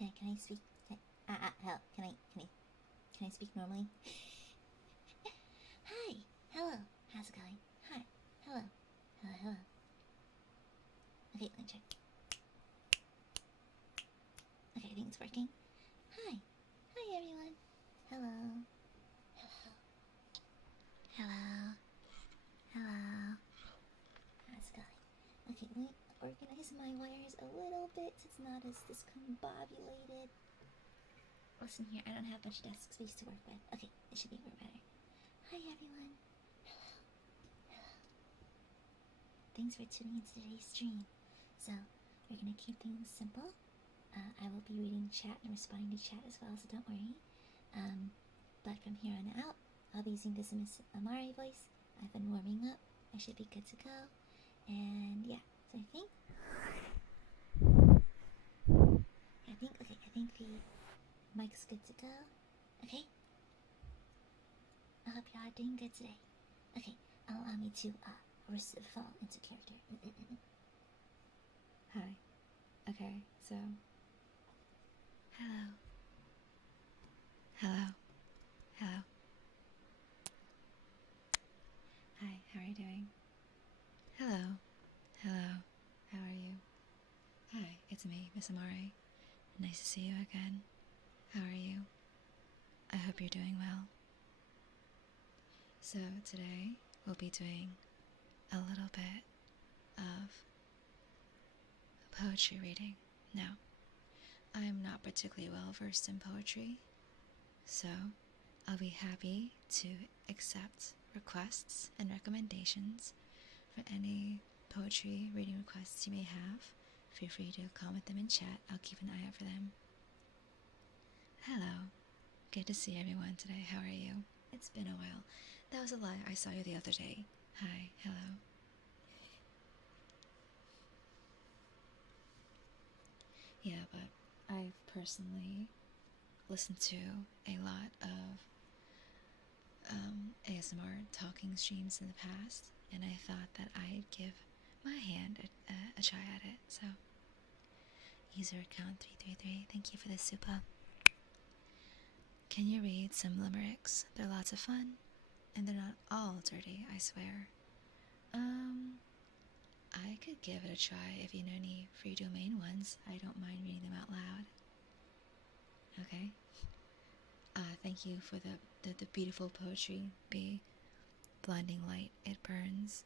Can I speak? Hell, can I speak normally? Hi, hello, how's it going? Hi, hello, hello. Okay, let me check. Okay, I think it's working. Hi everyone. Hello, hello. How's it going? Okay, let me organize my wires a little bit so it's not as discombobulated. Listen here, I don't have much desk space to work with. Okay, it should be more better. Hi everyone. Hello. Thanks for tuning into today's stream. So, we're gonna keep things simple. I will be reading chat and responding to chat as well, so don't worry. But from here on out, I'll be using this Miss Amare voice. I've been warming up. I should be good to go. And yeah, so I think the mic's good to go. Okay. I hope y'all are doing good today. Okay, allow me to fall into character. Hi. Okay, so hello. Hi, how are you doing? Hello. How are you? Hi, it's me, Miss Amare. Nice to see you again. How are you? I hope you're doing well. So today we'll be doing a little bit of poetry reading. Now, I'm not particularly well versed in poetry, so I'll be happy to accept requests and recommendations for any poetry reading requests you may have. Feel free to comment them in chat. I'll keep an eye out for them. Hello. Good to see everyone today. How are you? It's been a while. That was a lie. I saw you the other day. Hi. Hello. Yeah, but I've personally listened to a lot of ASMR talking streams in the past, and I thought that I'd give my hand a try at it. So, user account 333, thank you for the super. Can you read some limericks? They're lots of fun, and they're not all dirty, I swear. I could give it a try if you know any free domain ones. I don't mind reading them out loud. Okay. Thank you for the beautiful poetry. Be blinding light, it burns.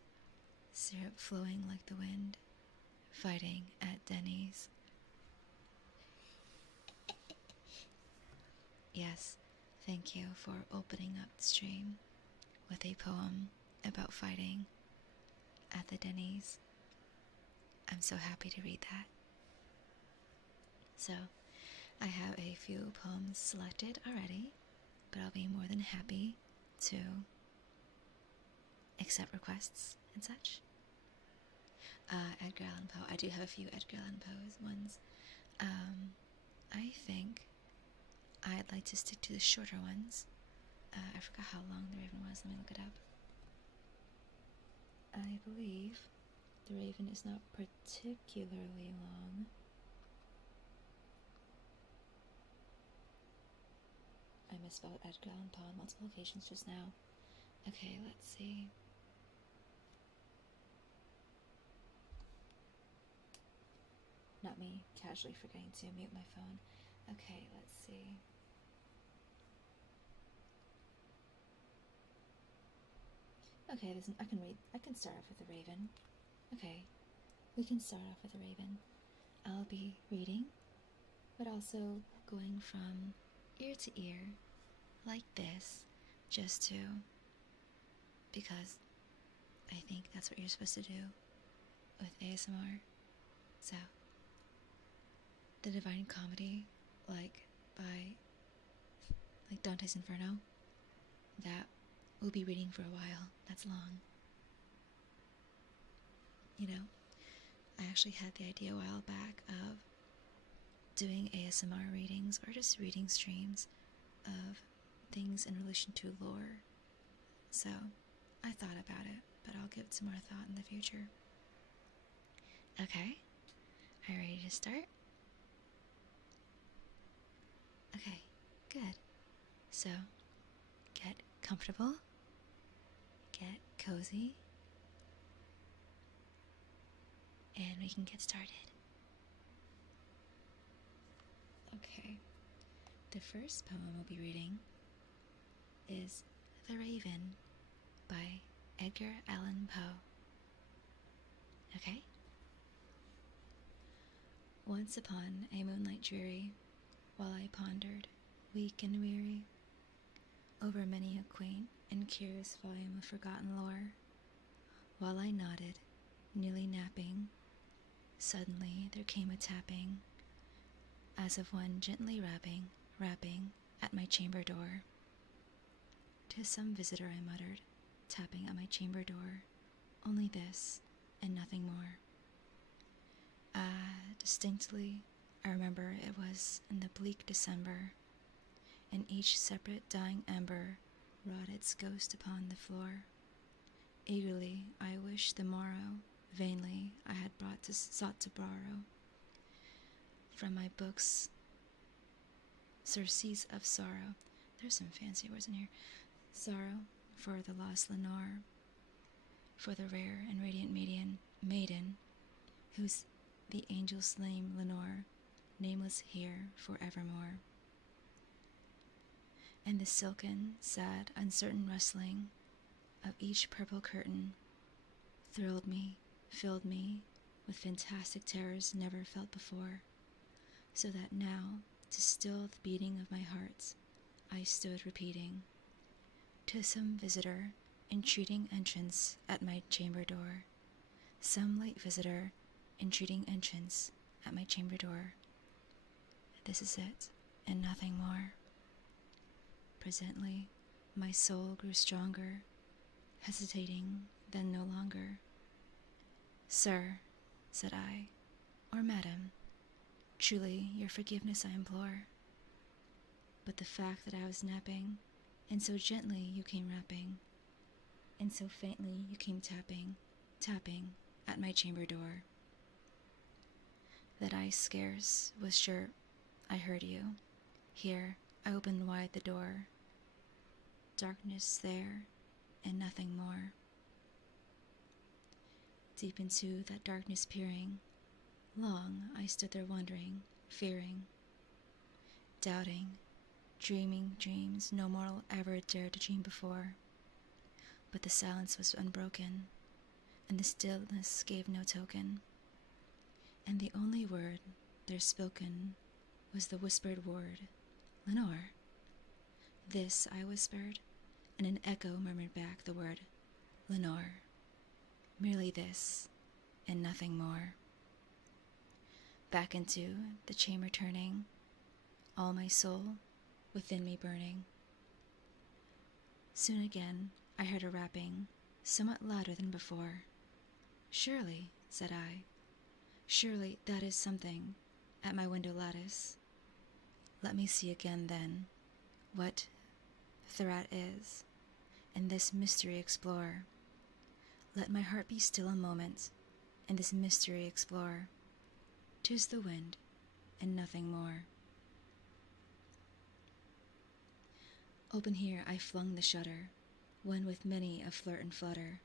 Syrup flowing like the wind. Fighting at Denny's. Yes, thank you for opening up the stream with a poem about fighting at the Denny's. I'm so happy to read that. So, I have a few poems selected already, but I'll be more than happy to accept requests and such. Edgar Allan Poe. I do have a few Edgar Allan Poe ones. I think I'd like to stick to the shorter ones. I forgot how long the Raven was. Let me look it up. I believe the Raven is not particularly long. I misspelled Edgar Allan Poe on multiple occasions just now. Okay, let's see. Not me casually forgetting to mute my phone. Okay, let's see. Okay, I can start off with the Raven. Okay, we can start off with the Raven. I'll be reading, but also going from ear to ear, like this, just to, because I think that's what you're supposed to do with ASMR. So, The Divine Comedy, like Dante's Inferno, that we'll be reading for a while. That's long. You know, I actually had the idea a while back of doing ASMR readings or just reading streams of things in relation to lore. So, I thought about it, but I'll give it some more thought in the future. Okay, are you ready to start? Okay, good. So, get comfortable, get cozy, and we can get started. Okay, the first poem we'll be reading is The Raven by Edgar Allan Poe. Okay? Once upon a moonlight dreary, while I pondered, weak and weary, over many a quaint and curious volume of forgotten lore, while I nodded, nearly napping, suddenly there came a tapping, as of one gently rapping at my chamber door. "'Tis some visitor," I muttered, tapping at my chamber door. Only this, and nothing more. Distinctly, I remember it was in the bleak December, and each separate dying ember wrought its ghost upon the floor. Eagerly I wished the morrow, vainly I had sought to borrow from my books surcease of sorrow. There's some fancy words in here. Sorrow for the lost Lenore, for the rare and radiant maiden, whose the angel's name Lenore, nameless here forevermore. And the silken, sad, uncertain rustling of each purple curtain thrilled me, filled me with fantastic terrors never felt before, so that now, to still the beating of my heart, I stood repeating, "'Tis some visitor, entreating entrance at my chamber door, some late visitor, entreating entrance at my chamber door. This is it, and nothing more." Presently, my soul grew stronger, hesitating, then no longer. "Sir," said I, "or madam, truly your forgiveness I implore. But the fact that I was napping, and so gently you came rapping, and so faintly you came tapping at my chamber door, that I scarce was sure I heard you. Here I opened wide the door. Darkness there, and nothing more. Deep into that darkness peering, long I stood there wondering, fearing, doubting, dreaming dreams no mortal ever dared to dream before. But the silence was unbroken, and the stillness gave no token, and the only word there spoken was the whispered word, "Lenore." This I whispered, and an echo murmured back the word, "Lenore." Merely this, and nothing more. Back into the chamber turning, all my soul within me burning. Soon again I heard a rapping, somewhat louder than before. "Surely," said I, "surely that is something at my window lattice. Let me see again then what thereat is, and this mystery explore. Let my heart be still a moment, and this mystery explore. 'Tis the wind, and nothing more." Open here I flung the shutter, one with many a flirt and flutter.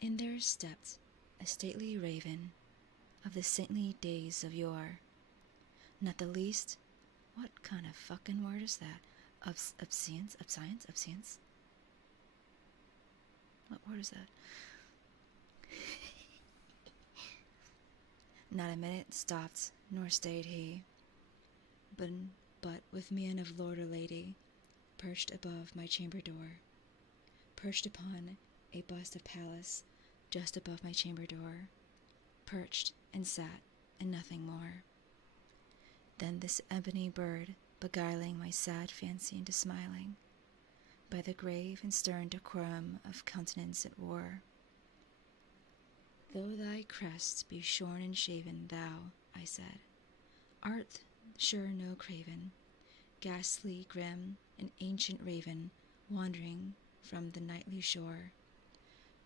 In there stepped a stately raven of the saintly days of yore. Not the least, what kind of fucking word is that? Obscience? What word is that? Not a minute stopped, nor stayed he, but with mien of lord or lady, perched above my chamber door, perched upon a bust of Pallas, just above my chamber door, perched and sat, and nothing more. Then this ebony bird, beguiling my sad fancy into smiling, by the grave and stern decorum of countenance it wore. "Though thy crest be shorn and shaven, thou," I said, "art sure no craven, ghastly, grim, an ancient raven, wandering from the nightly shore.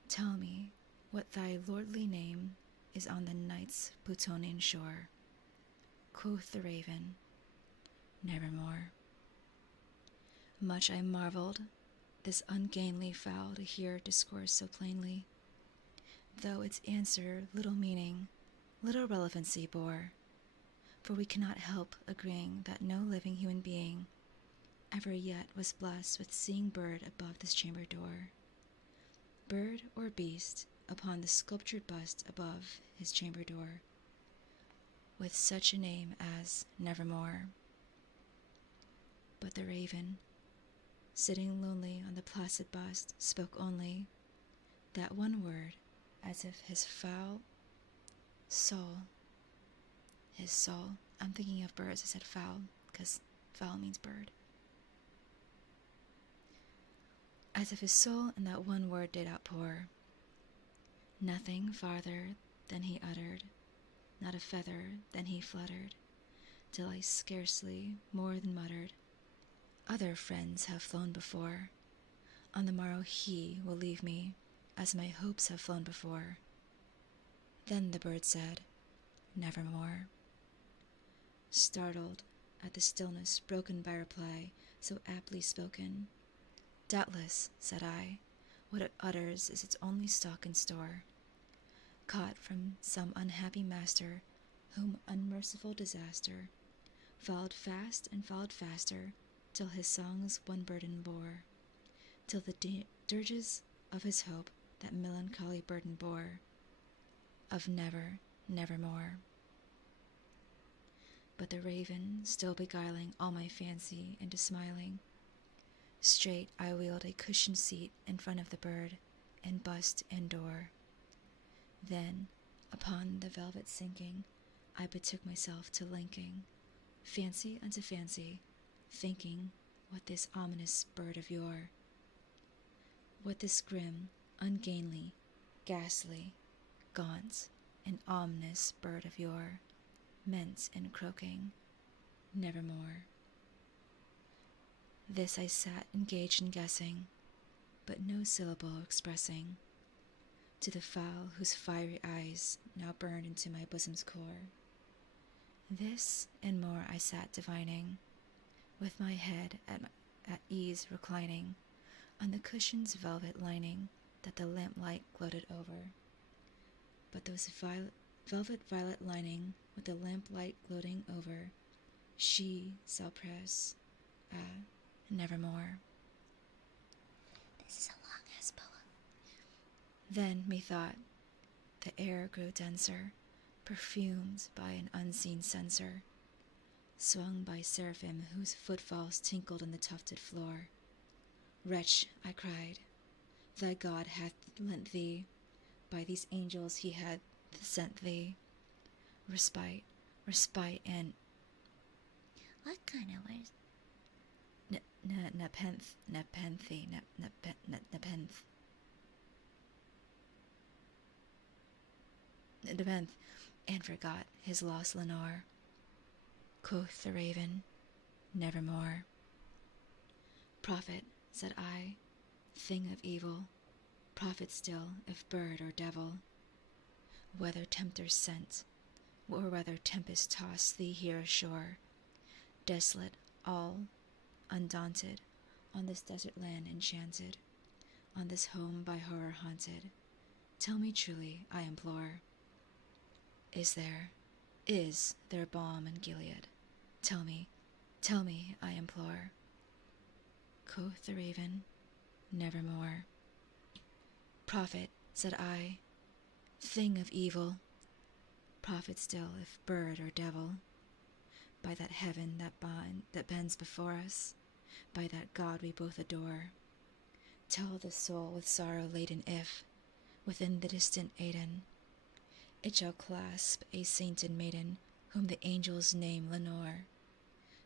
Tell me what thy lordly name is on the night's Plutonian shore." Quoth the raven, nevermore. Much I marveled, this ungainly fowl to hear discourse so plainly, though its answer little meaning, little relevancy bore, for we cannot help agreeing that no living human being ever yet was blessed with seeing bird above this chamber door, bird or beast upon the sculptured bust above his chamber door, with such a name as Nevermore. But the raven, sitting lonely on the placid bust, spoke only that one word, as if his foul soul, his soul, I'm thinking of birds, I said fowl, because fowl means bird. As if his soul in that one word did outpour, nothing farther than he uttered, not a feather than he fluttered, till I scarcely more than muttered, other friends have flown before, on the morrow he will leave me, as my hopes have flown before. Then the bird said, Nevermore. Startled at the stillness broken by reply so aptly spoken, doubtless, said I, what it utters is its only stock and store, caught from some unhappy master whom unmerciful disaster followed fast and followed faster, till his songs one burden bore, till the dirges of his hope that melancholy burden bore, of never, nevermore. But the raven, still beguiling all my fancy into smiling, straight I wheeled a cushioned seat in front of the bird, and bust and door. Then, upon the velvet sinking, I betook myself to linking fancy unto fancy, thinking what this ominous bird of yore, what this grim, ungainly, ghastly, gaunt, and ominous bird of yore meant in croaking, Nevermore. This I sat engaged in guessing, but no syllable expressing, to the fowl whose fiery eyes now burned into my bosom's core. This and more I sat divining, with my head at ease reclining on the cushion's velvet lining that the lamplight gloated over. But those velvet violet lining with the lamplight gloating over, she shall press, nevermore. This is a long-ass poem. Then, methought, the air grew denser, perfumed by an unseen censer, swung by seraphim whose footfalls tinkled on the tufted floor. Wretch, I cried, thy God hath lent thee, by these angels he hath sent thee, respite, and... What kind of words? Nepenthe, and forgot his lost Lenore. Quoth the raven, Nevermore. Prophet, said I, thing of evil, prophet still, if bird or devil, whether tempter sent, or whether tempest tossed thee here ashore, desolate, all undaunted, on this desert land enchanted, on this home by horror haunted, tell me truly, I implore, is there balm in Gilead? Tell me, I implore. Quoth the raven, Nevermore. Prophet, said I, thing of evil, prophet still, if bird or devil, by that heaven that bends before us, by that God we both adore, tell the soul with sorrow laden if, within the distant Aidenn, it shall clasp a sainted maiden whom the angels name Lenore,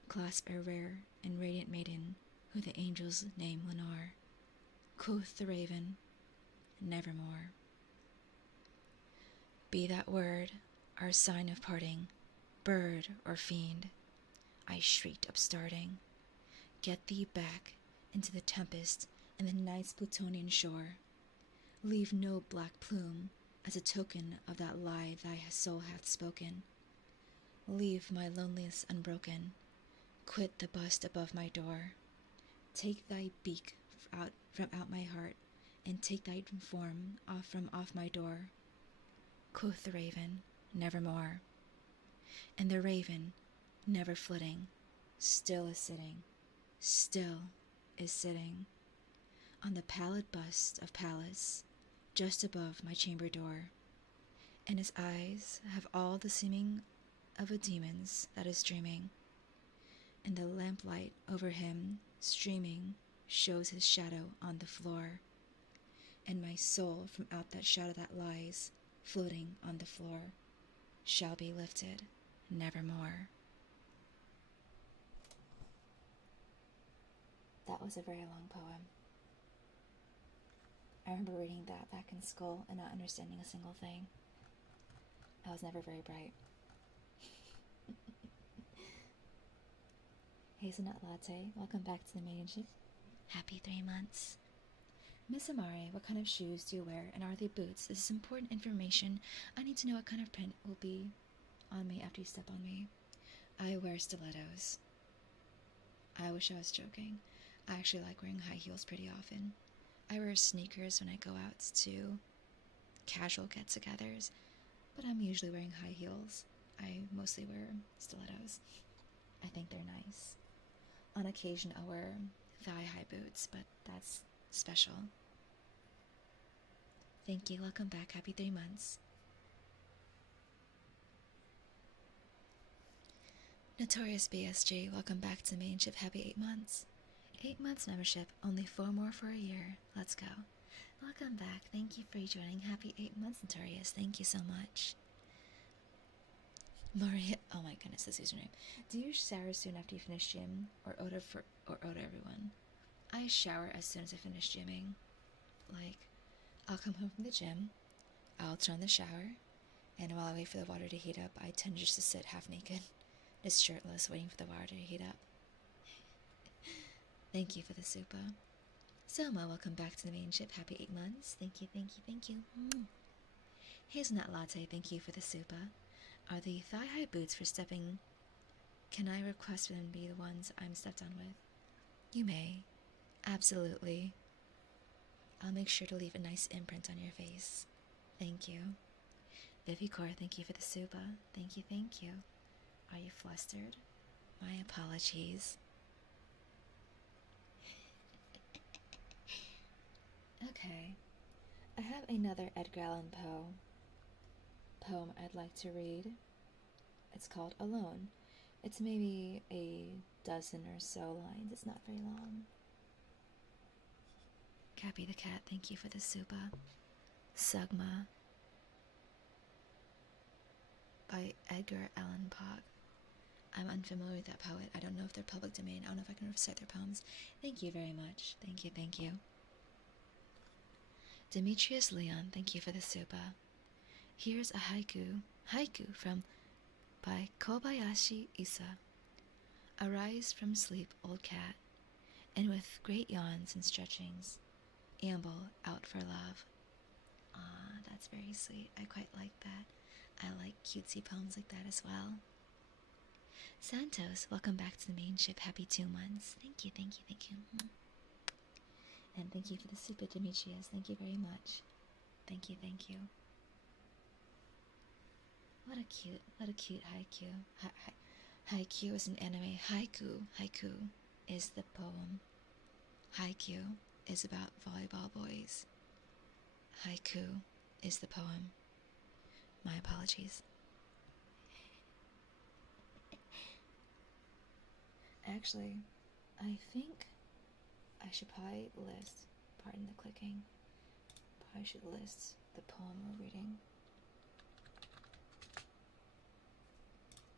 clasp a rare and radiant maiden who the angels name Lenore. Quoth the raven, Nevermore. Be that word our sign of parting, bird or fiend, I shrieked upstarting, get thee back into the tempest and the night's Plutonian shore. Leave no black plume as a token of that lie thy soul hath spoken. Leave my loneliness unbroken, Quit the bust above my door. Take thy beak from out my heart, and take thy form off my door. Quoth the raven, nevermore. And the raven, never flitting, still is sitting on the pallid bust of Pallas, just above my chamber door, and his eyes have all the seeming of a demon's that is dreaming, and the lamplight over him streaming shows his shadow on the floor, and my soul from out that shadow that lies floating on the floor shall be lifted nevermore. That was a very long poem. I remember reading that back in school and not understanding a single thing. I was never very bright. Hazelnut Latte, welcome back to the mediumship. Happy 3 months. Miss Amare, what kind of shoes do you wear, and are they boots? This is important information. I need to know what kind of print will be on me after you step on me. I wear stilettos. I wish I was joking. I actually like wearing high heels pretty often. I wear sneakers when I go out to casual get-togethers, but I'm usually wearing high heels. I mostly wear stilettos. I think they're nice. On occasion, I'll wear thigh-high boots, but that's special. Thank you. Welcome back. Happy 3 months. Notorious BSG, welcome back to Mainship. Happy 8 months. 8 months membership, only 4 more for a year. Let's go. Welcome back. Thank you for joining. Happy 8 months, Notorious. Thank you so much. Maria, oh my goodness, this username. Do you shower soon after you finish gym, or Oda everyone? I shower as soon as I finish gymming. Like, I'll come home from the gym, I'll turn on the shower, and while I wait for the water to heat up, I tend just to sit half naked, just shirtless, waiting for the water to heat up. Thank you for the super. Selma, welcome back to the main ship. Happy 8 months. Thank you, thank you, thank you. Hazelnut Latte, thank you for the super. Are the thigh-high boots for stepping? Can I request for them to be the ones I'm stepped on with? You may. Absolutely. I'll make sure to leave a nice imprint on your face. Thank you. Vivicor, thank you for the super. Thank you, thank you. Are you flustered? My apologies. Okay. I have another Edgar Allan Poe poem I'd like to read. It's called Alone. It's maybe a dozen or so lines. It's not very long. Cappy the Cat, thank you for the super. Sugma by Edgar Allan Poe. I'm unfamiliar with that poet. I don't know if they're public domain. I don't know if I can recite their poems. Thank you very much. Thank you, thank you. Demetrius Leon, thank you for the super. Here's a haiku from by Kobayashi Isa. Arise from sleep, old cat, and with great yawns and stretchings, amble out for love. Ah, that's very sweet. I quite like that. I like cutesy poems like that as well. Santos, welcome back to the main ship. Happy 2 months. Thank you, thank you, thank you. And thank you for the super, Demetrius. Thank you very much. Thank you, thank you. What a cute haiku. Haiku is an anime. Haiku is the poem. Haiku is about volleyball boys. Haiku is the poem. My apologies. Actually, I think I should probably list, pardon the clicking, probably should list the poem we're reading.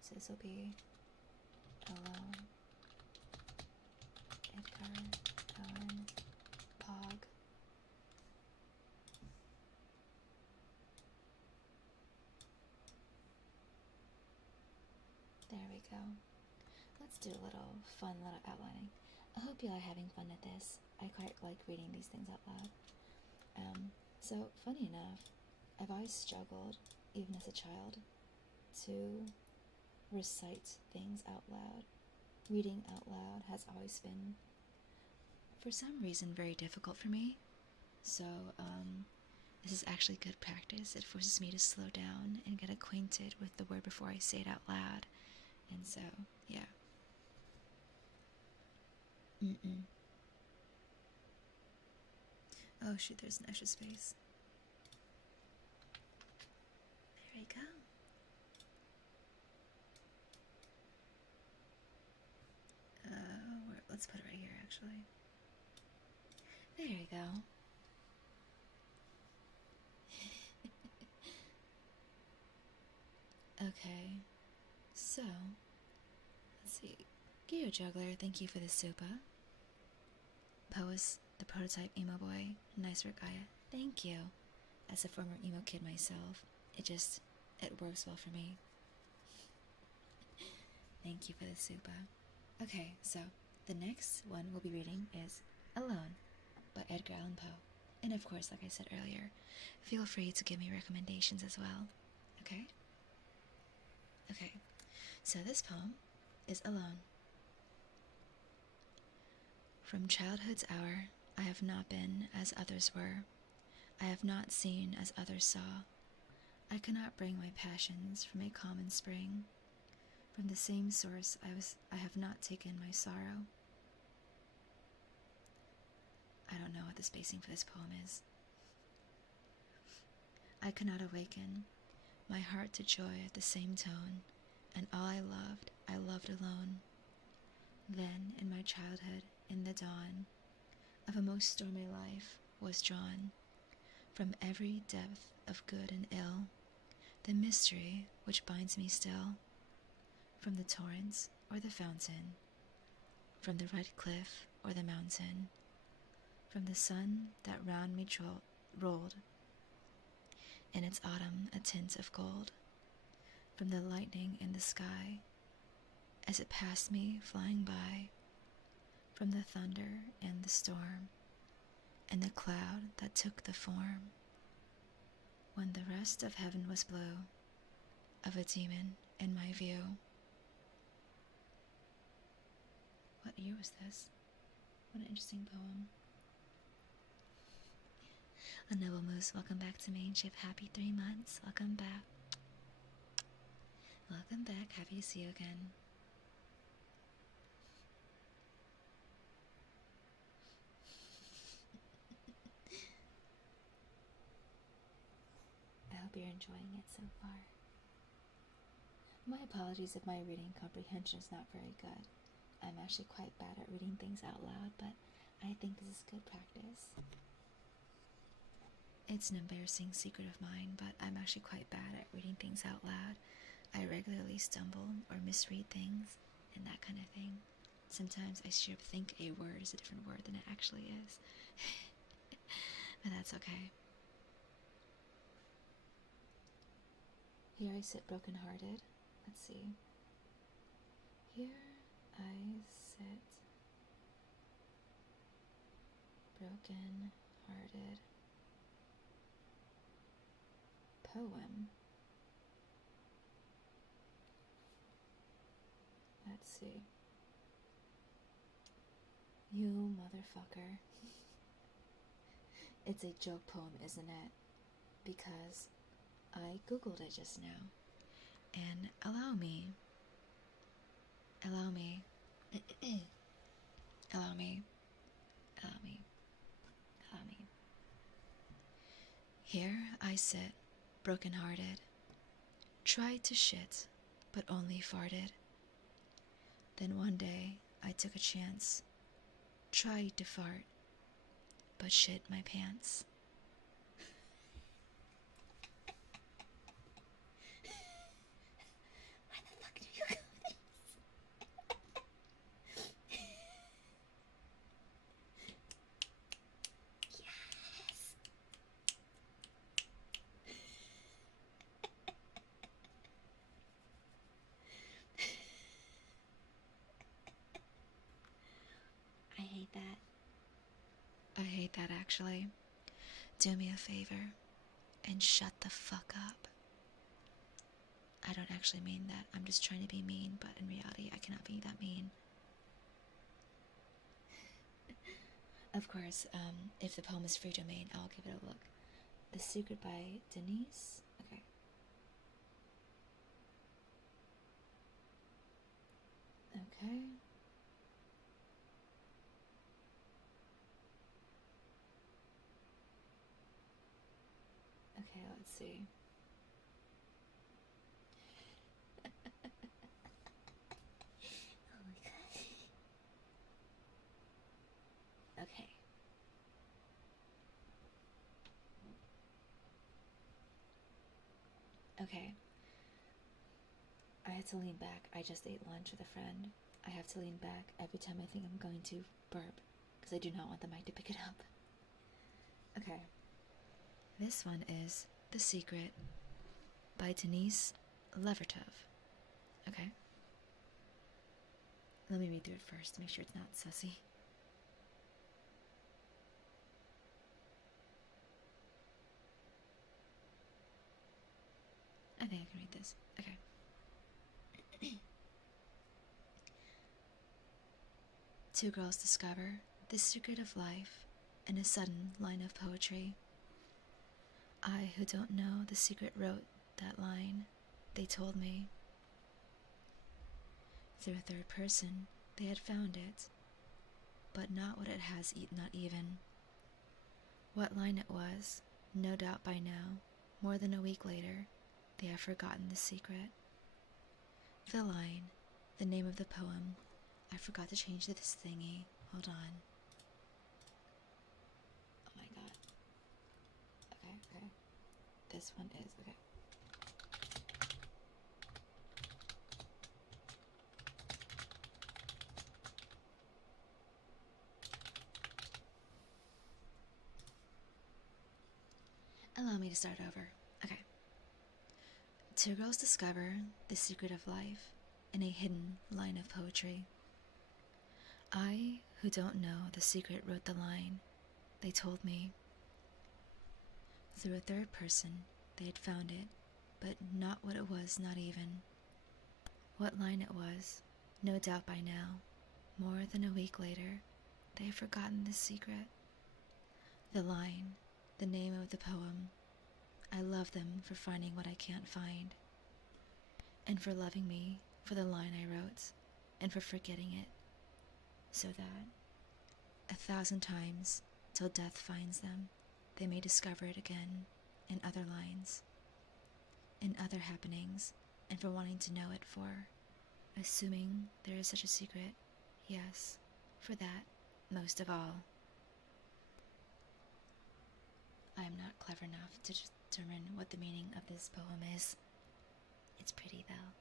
So this will be Alone, Edgar Allan Poe. There we go. Let's do a little fun little outlining. I hope you are having fun at this. I quite like reading these things out loud. So, funny enough, I've always struggled, even as a child, to recite things out loud. reading out loud has always been, for some reason, very difficult for me. So, this is actually good practice. It forces me to slow down and get acquainted with the word before I say it out loud. And so, yeah. Oh shoot, there's an extra space. There we go. Let's put it right here, actually. There we go. Okay, so, let's see. Geo Juggler, thank you for the super. Poes, the prototype emo boy, nice work, Aya. Thank you. As a former emo kid myself, it works well for me. Thank you for the super. Okay, so the next one we'll be reading is Alone by Edgar Allan Poe. And of course, like I said earlier, feel free to give me recommendations as well. Okay? Okay, so this poem is Alone. From childhood's hour, I have not been as others were. I have not seen as others saw. I cannot bring my passions from a common spring. From the same source I have not taken my sorrow. I don't know what the spacing for this poem is. I cannot awaken my heart to joy at the same tone, and all I loved alone. Then, in my childhood, in the dawn of a most stormy life, was drawn from every depth of good and ill, the mystery which binds me still, from the torrents or the fountain, from the red cliff or the mountain, from the sun that round me rolled, in its autumn a tint of gold, from the lightning in the sky, as it passed me flying by, from the thunder and the storm, and the cloud that took the form, when the rest of heaven was blue, of a demon in my view. What year was this? What an interesting poem. A Noble Moose, welcome back to Mainship. Happy 3 months. Welcome back. Welcome back. Happy to see you again. I hope you're enjoying it so far. My apologies if my reading comprehension is not very good. I'm actually quite bad at reading things out loud, but I think this is good practice. It's an embarrassing secret of mine, but I'm actually quite bad at reading things out loud. I regularly stumble or misread things and that kind of thing. Sometimes I straight up think a word is a different word than it actually is. But that's okay. Here I sit broken-hearted. Let's see. Here I sit broken-hearted. Poem. Let's see. You motherfucker. It's a joke poem, isn't it? Because I googled it just now. And allow me. Here I sit, broken-hearted. Tried to shit, but only farted. Then one day I took a chance. Tried to fart, but shit my pants. Why the fuck do you go this? Yes! I hate that. I hate that, actually. Do me a favor and shut the fuck up. I don't actually mean that. I'm just trying to be mean, but in reality, I cannot be that mean. Of course, if the poem is free domain, I'll give it a look. The Secret by Denise? Okay. Okay. Okay, let's see. Oh my god. Okay. Okay. I had to lean back. I just ate lunch with a friend. I have to lean back every time I think I'm going to burp, because I do not want the mic to pick it up. Okay. This one is The Secret by Denise Levertov. Okay. Let me read through it first to make sure it's not sussy. I think I can read this. Okay. Two girls discover the secret of life in a sudden line of poetry. I, who don't know the secret, wrote that line. They told me. Through a third person, they had found it, but not what it has, not even. What line it was, no doubt by now, more than a week later, they have forgotten the secret. The line, the name of the poem. I forgot to change this thingy. Hold on. Oh my god. Okay. This one is, okay. Allow me to start over. Okay. Two girls discover the secret of life in a hidden line of poetry. I, who don't know the secret, wrote the line. They told me. Through a third person, they had found it, but not what it was, not even. What line it was, no doubt by now, more than a week later, they have forgotten the secret. The line, the name of the poem. I love them for finding what I can't find, and for loving me for the line I wrote, and for forgetting it, so that, 1,000 times, till death finds them, they may discover it again, in other lines, in other happenings, and for wanting to know it for, assuming there is such a secret, yes, for that, most of all. I am not clever enough to determine what the meaning of this poem is. It's pretty, though.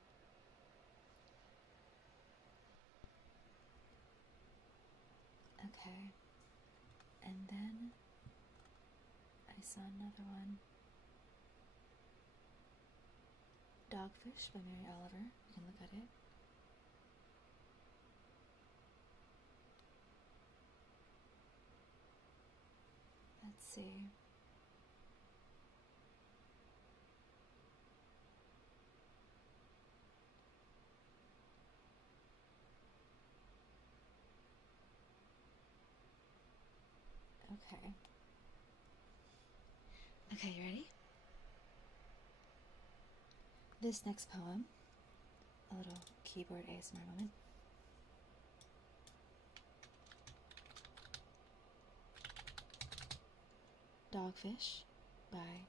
Okay. And then I saw another one. Dogfish by Mary Oliver. You can look at it. Let's see. Okay. Okay, you ready? This next poem, a little keyboard ASMR moment. Dogfish by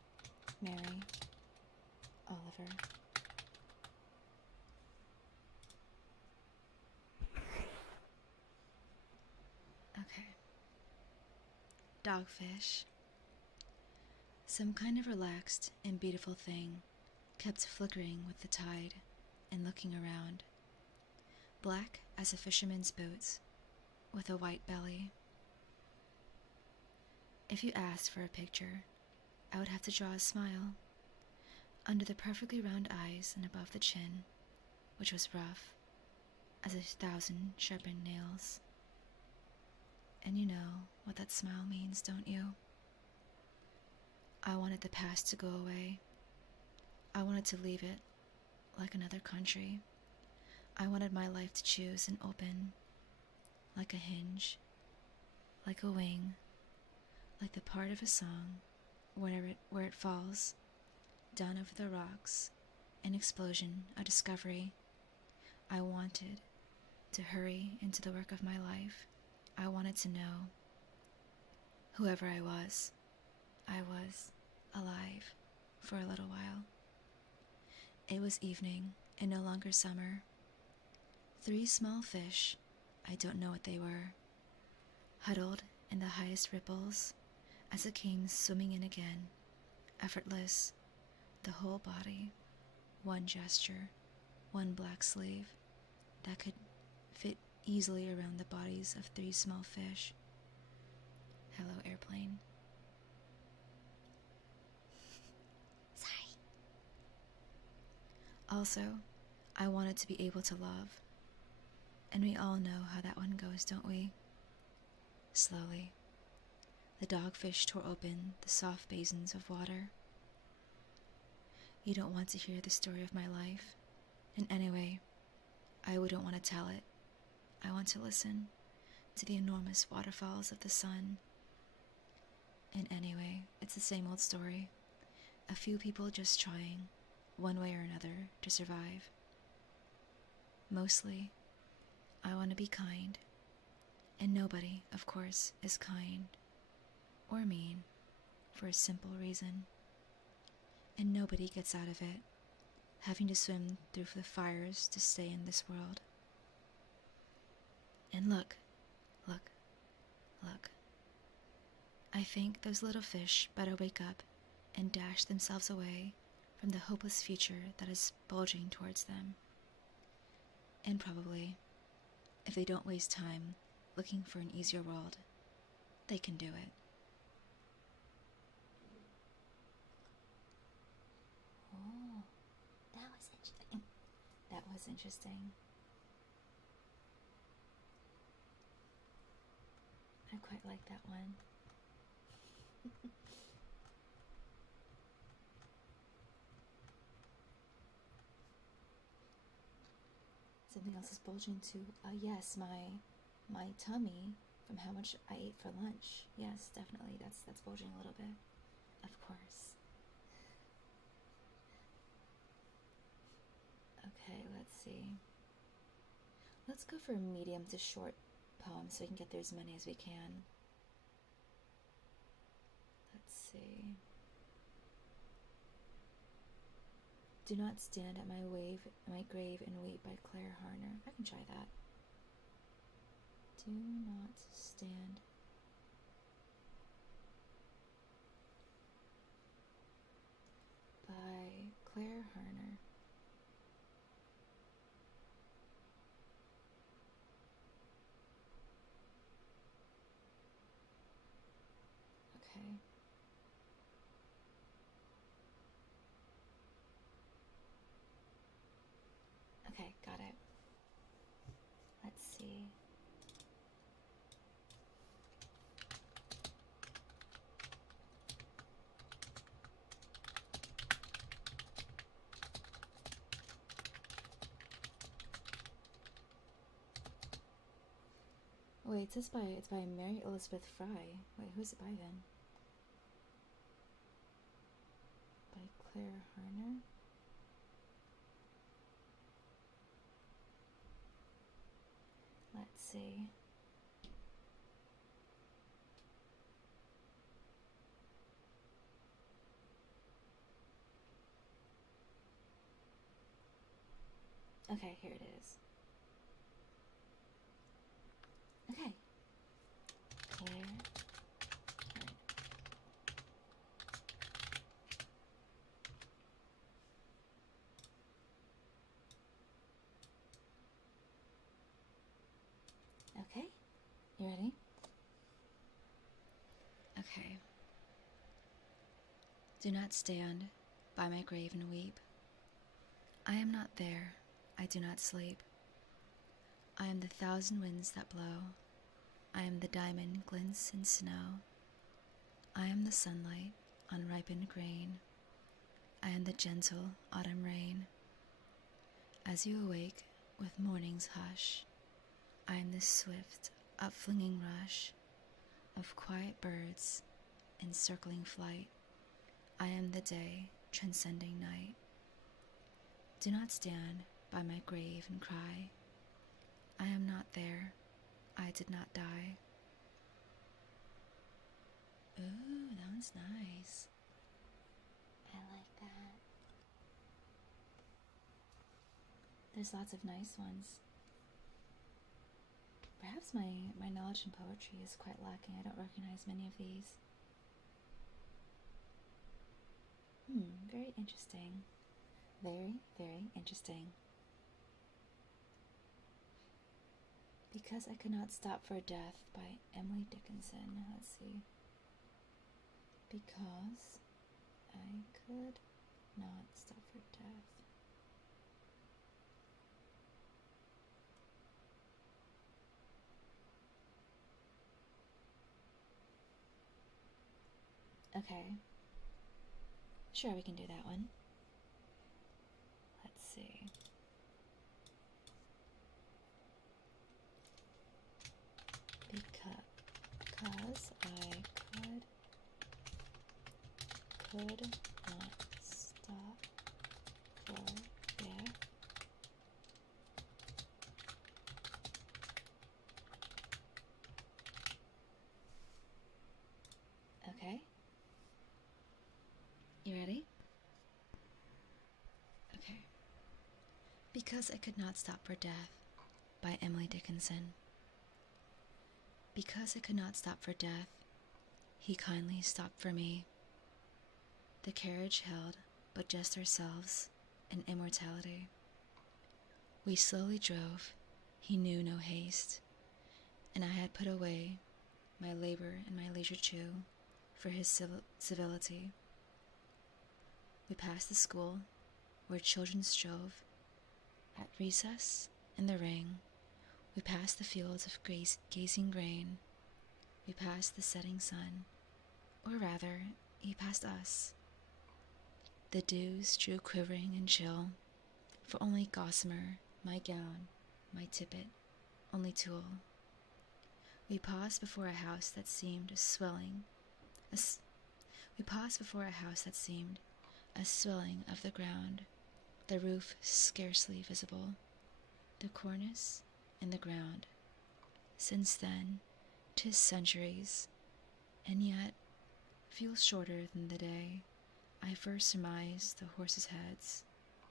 Mary Oliver. Okay. Dogfish. Some kind of relaxed and beautiful thing kept flickering with the tide and looking around. Black as a fisherman's boat, with a white belly. If you asked for a picture, I would have to draw a smile, under the perfectly round eyes and above the chin, which was rough as 1,000 sharpened nails. And you know what that smile means, don't you? I wanted the past to go away. I wanted to leave it, like another country. I wanted my life to choose and open, like a hinge. like a wing, like the part of a song where it falls down over the rocks, an explosion, a discovery. I wanted to hurry into the work of my life. I wanted to know whoever I was alive for a little while. It was evening and no longer summer. 3 small fish, I don't know what they were, huddled in the highest ripples as it came swimming in again, effortless, the whole body, one gesture, one black sleeve that could fit easily around the bodies of 3 small fish. Hello, airplane. Sorry. Also, I wanted to be able to love. And we all know how that one goes, don't we? Slowly, the dogfish tore open the soft basins of water. You don't want to hear the story of my life. And anyway, I wouldn't want to tell it. I want to listen to the enormous waterfalls of the sun. And anyway, it's the same old story. A few people just trying, one way or another, to survive. Mostly, I want to be kind. And nobody, of course, is kind or mean for a simple reason. And nobody gets out of it, having to swim through the fires to stay in this world. And look. I think those little fish better wake up and dash themselves away from the hopeless future that is bulging towards them. And probably, if they don't waste time looking for an easier world, they can do it. Oh, that was interesting. That was interesting. I quite like that one. Something else is bulging too. Yes, my tummy from how much I ate for lunch. Yes, definitely. That's bulging a little bit. Of course. Okay, let's see. Let's go for medium to short poems so we can get through as many as we can. Let's see. Do Not Stand at My Grave and Weep by Claire Harner. I can try that. Do Not Stand by Claire Harner. Okay. Okay, got it. Let's see. Wait, it's by Mary Elizabeth Fry. Wait, who's it by then? By Claire Harner? Let's see. Okay, here it is. Okay. Claire Harner. Okay, you ready? Okay. Do not stand by my grave and weep. I am not there, I do not sleep. I am the thousand winds that blow. I am the diamond glints in snow. I am the sunlight on ripened grain. I am the gentle autumn rain. As you awake with morning's hush, I am the swift, upflinging rush of quiet birds in circling flight. I am the day transcending night. Do not stand by my grave and cry. I am not there. I did not die. Ooh, that one's nice. I like that. There's lots of nice ones. Perhaps my knowledge in poetry is quite lacking. I don't recognize many of these. Very interesting. Very, very interesting. Because I Could Not Stop for Death by Emily Dickinson. Let's see. Because I could not stop for death. Okay. Sure, we can do that one. Let's see. Because I could not stop for death. Okay. You ready? Okay. Because I Could Not Stop for Death by Emily Dickinson. Because I could not stop for death, he kindly stopped for me. The carriage held but just ourselves and immortality. We slowly drove, he knew no haste, and I had put away my labor and my leisure too for his civility. We passed the school where children strove. At recess, in the ring, we passed the fields of gazing grain. We passed the setting sun, or rather, he passed us. The dews drew quivering and chill, for only gossamer, my gown, my tippet, only tulle. We paused before a house that seemed a swelling of the ground, the roof scarcely visible, the cornice in the ground. Since then, 'tis centuries, and yet feels shorter than the day I first surmised the horses' heads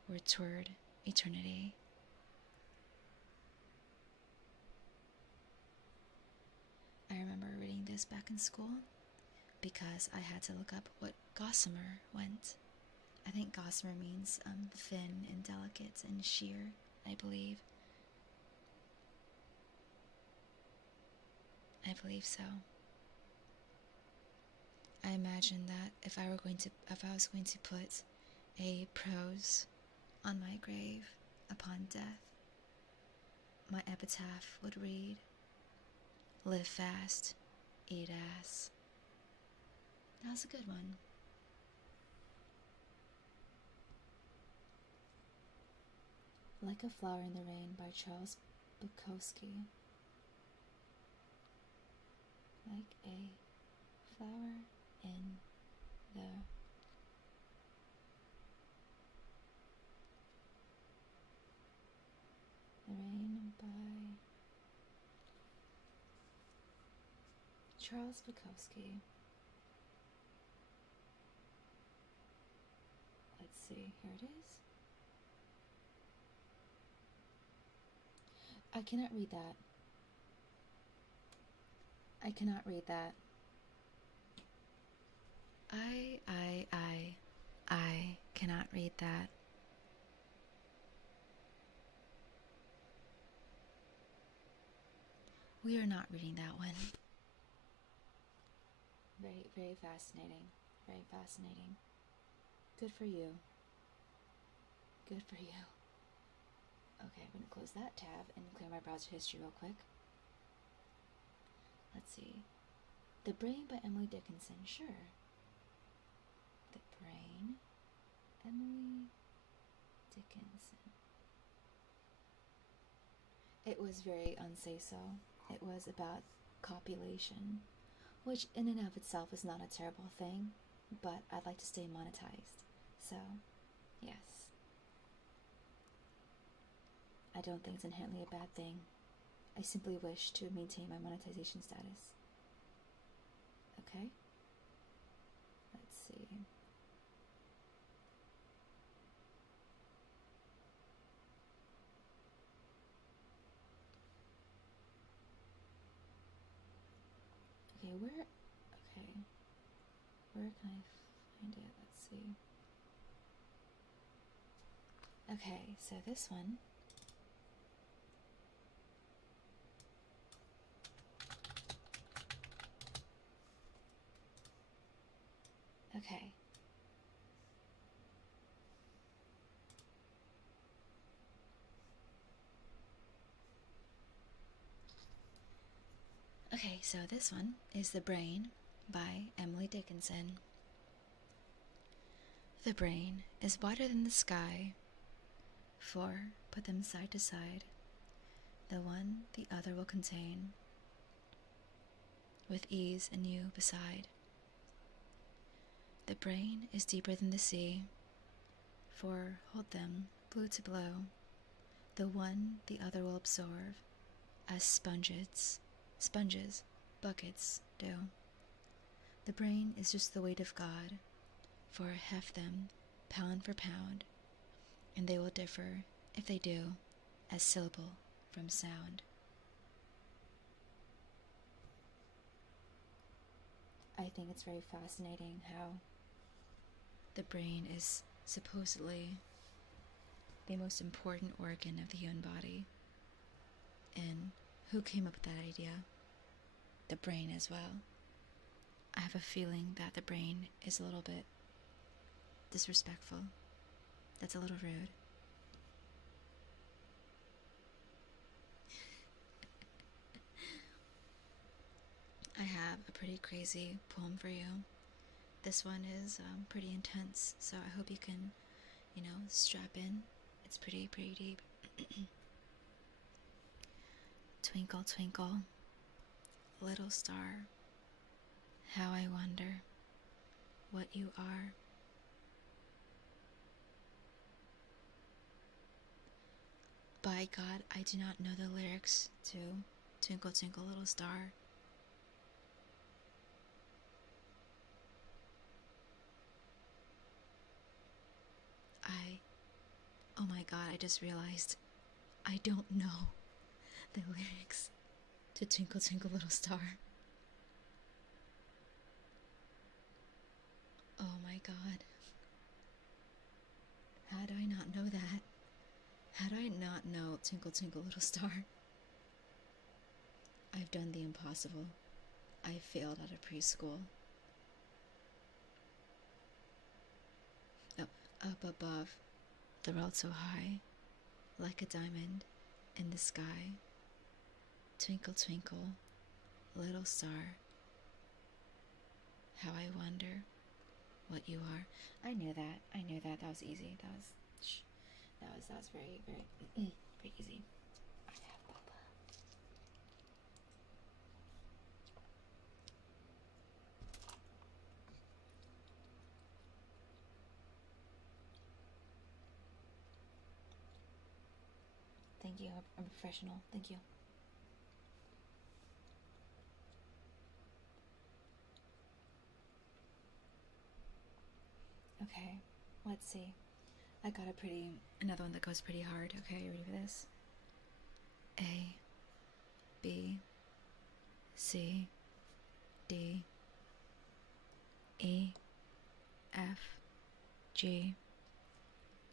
were toward eternity. I remember reading this back in school because I had to look up what gossamer meant. I think gossamer means thin and delicate and sheer, I believe. I believe so. I imagine that if I was going to put a prose on my grave upon death, my epitaph would read, "Live fast, eat ass." That was a good one. Like a Flower in the Rain by Censored Bukowski. Like a flower in the rain by Charles Bukowski. Let's see, here it is. I cannot read that. I cannot read that. I cannot read that. We are not reading that one. Very, very fascinating. Very fascinating. Good for you. Good for you. Okay, I'm going to close that tab and clear my browser history real quick. Let's see. The Brain by Emily Dickinson. Sure. The Brain. Emily Dickinson. It was very unsay-so. It was about copulation. which in and of itself is not a terrible thing, but I'd like to stay monetized. So, yes. I don't think it's inherently a bad thing. I simply wish to maintain my monetization status. Okay? Let's see. Okay, where can I find it? Let's see. Okay, so this one. Okay. Okay, so this one is The Brain by Emily Dickinson. The brain is wider than the sky, for put them side to side, the one the other will contain, with ease and you beside. The brain is deeper than the sea, for hold them blue to blow, the one the other will absorb, as sponges, buckets do. The brain is just the weight of God, for heft them pound for pound, and they will differ, if they do, as syllable from sound. I think it's very fascinating how the brain is supposedly the most important organ of the human body. And who came up with that idea? The brain as well. I have a feeling that the brain is a little bit disrespectful. That's a little rude. I have a pretty crazy poem for you. This one is pretty intense, so I hope you can, strap in. It's pretty deep. Twinkle, twinkle, little star, how I wonder what you are. By God, I do not know the lyrics to Twinkle, Twinkle, Little Star. Oh my God, I just realized I don't know the lyrics to Twinkle, Twinkle, Little Star. Oh my God. How do I not know that? How do I not know Twinkle, Twinkle, Little Star? I've done the impossible. I failed out of preschool. Oh, up above, the world so high, like a diamond in the sky. Twinkle, twinkle, little star, how I wonder what you are. I knew that. That was easy. That was very, very, very easy. I have Papa. Thank you. I'm a professional. Thank you. Okay, let's see. I got another one that goes pretty hard. Okay, are you ready for this? A, B, C, D, E, F, G,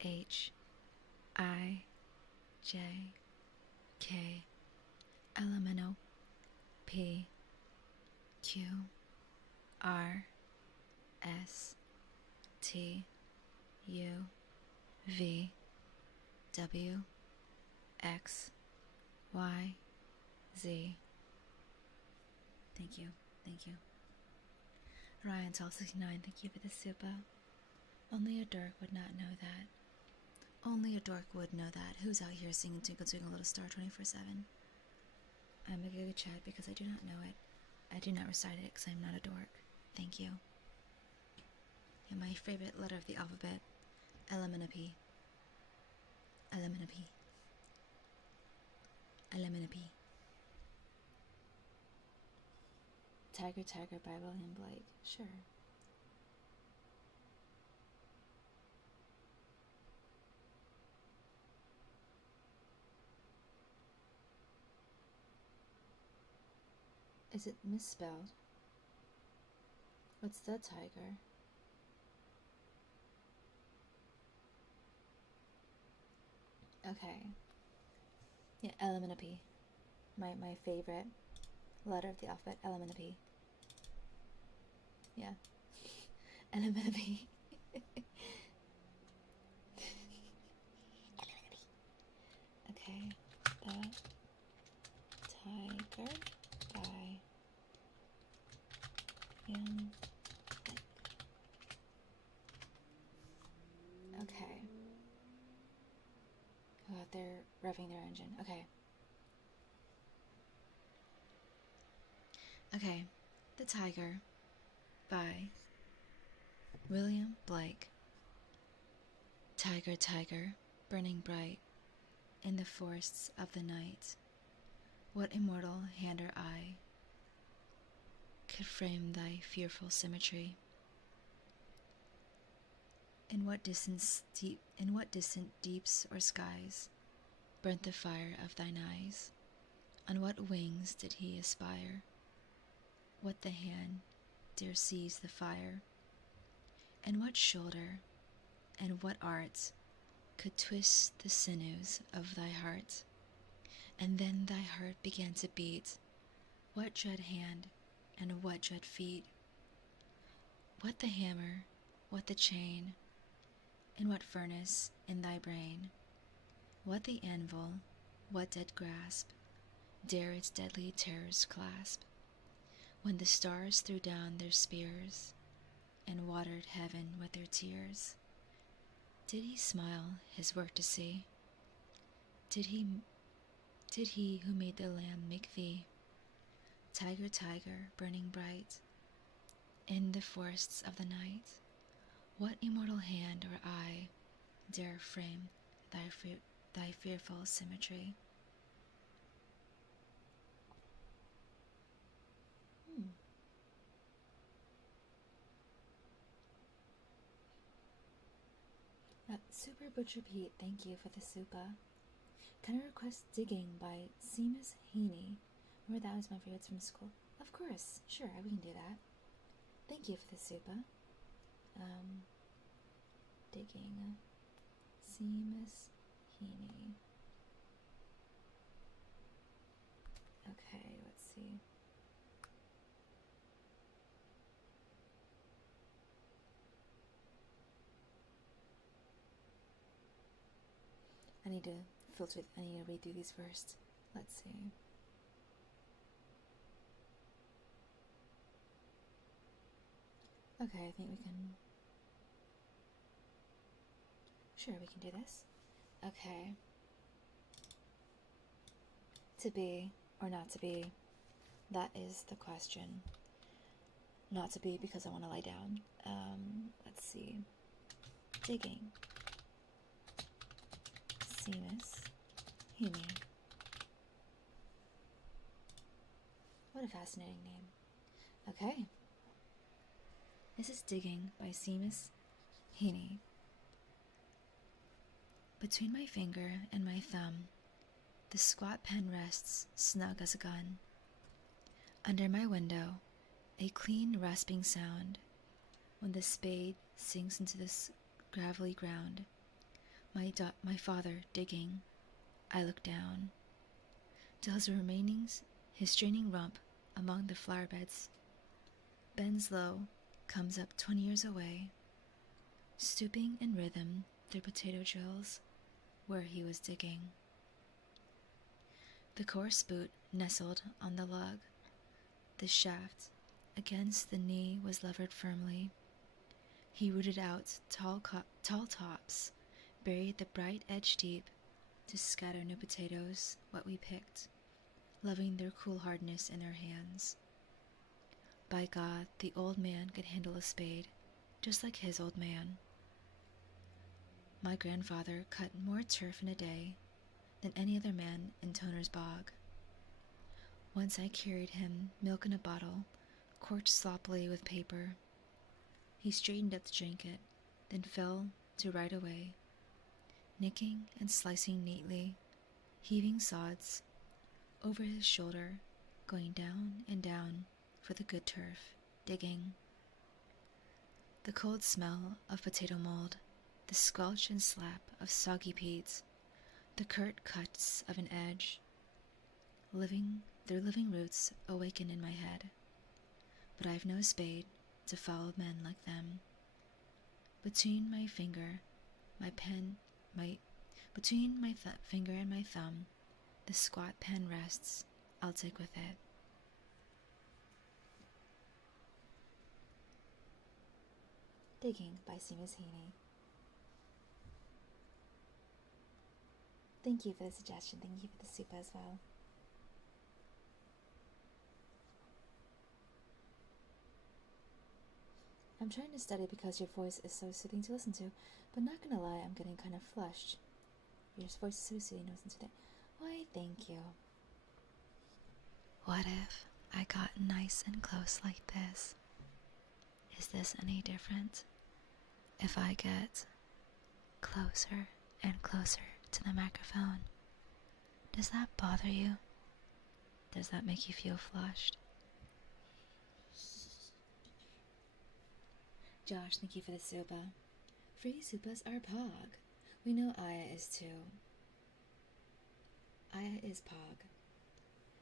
H, I, J, K, L, M, N, O, P, Q, R, S, T, U, V, W, X, Y, Z. Thank you. Ryan 1269, thank you for the super. Only a dork would not know that. Only a dork would know that. Who's out here singing Twinkle Twinkle Little Star 24/7? I'm a Giga Chat because I do not know it. I do not recite it because I'm not a dork. Thank you. And my favorite letter of the alphabet, L-M-N-O-P. L-M-N-O-P. L-M-N-O-P. Tiger, Tiger by William Blake. Sure. Is it misspelled? What's the tiger? Okay. Yeah, L-M-N-O-P. My favorite letter of the alphabet, L-M-N-O-P. Yeah. L-M-N-O-P. Okay. The Tiger by Ian. Okay. Oh, they're revving their engine. Okay. Okay. The Tiger by William Blake. Tiger, tiger, burning bright in the forests of the night, what immortal hand or eye could frame thy fearful symmetry? In what distant deeps or skies burnt the fire of thine eyes? On what wings did he aspire? What the hand dare seize the fire? And what shoulder and what art could twist the sinews of thy heart? And then thy heart began to beat. What dread hand and what dread feet? What the hammer, what the chain, in what furnace in thy brain? What the anvil, what dead grasp dare its deadly terrors clasp? When the stars threw down their spears and watered heaven with their tears, did he smile his work to see? Did he who made the lamb make thee? Tiger, tiger, burning bright in the forests of the night, what immortal hand or eye dare frame thy fearful symmetry? Super Butcher Pete, thank you for the super. Can I request Digging by Seamus Heaney? Remember that was my favorites from school? Of course, sure, we can do that. Thank you for the super. Digging. Seamus Heaney. Okay, let's see. I need to read through these first. Let's see. Okay, I think we can... Sure, we can do this. Okay. To be or not to be, that is the question. Not to be because I want to lie down. Let's see. Digging. Seamus Heaney. What a fascinating name. Okay. This is Digging by Seamus Heaney. Between my finger and my thumb, the squat pen rests snug as a gun. Under my window, a clean rasping sound when the spade sinks into this gravelly ground. My father digging. I look down till his straining rump among the flower beds bends low, comes up 20 years away, stooping in rhythm through potato drills where he was digging. The coarse boot nestled on the lug. The shaft against the knee was levered firmly. He rooted out tall tops, buried the bright edge deep to scatter new potatoes, what we picked, loving their cool hardness in our hands. By God, the old man could handle a spade, just like his old man. My grandfather cut more turf in a day than any other man in Toner's bog. Once I carried him milk in a bottle, corked sloppily with paper. He straightened up to drink it, then fell to right away, nicking and slicing neatly, heaving sods over his shoulder, going down and down for the good turf, digging. The cold smell of potato mold, the squelch and slap of soggy peats, the curt cuts of an edge, their living roots awaken in my head. But I've no spade to follow men like them. Between my finger and my thumb, the squat pen rests. I'll dig with it. Digging by Seamus Heaney. Thank you for the suggestion. Thank you for the soup as well. I'm trying to study because your voice is so soothing to listen to, but not gonna lie, I'm getting kind of flushed. Your voice is so soothing to listen to. Why, thank you. What if I got nice and close like this? Is this any different? If I get closer and closer to the microphone, does that bother you? Does that make you feel flushed? Josh, thank you for the super. Free supas are pog. We know Aya is too. Aya is pog.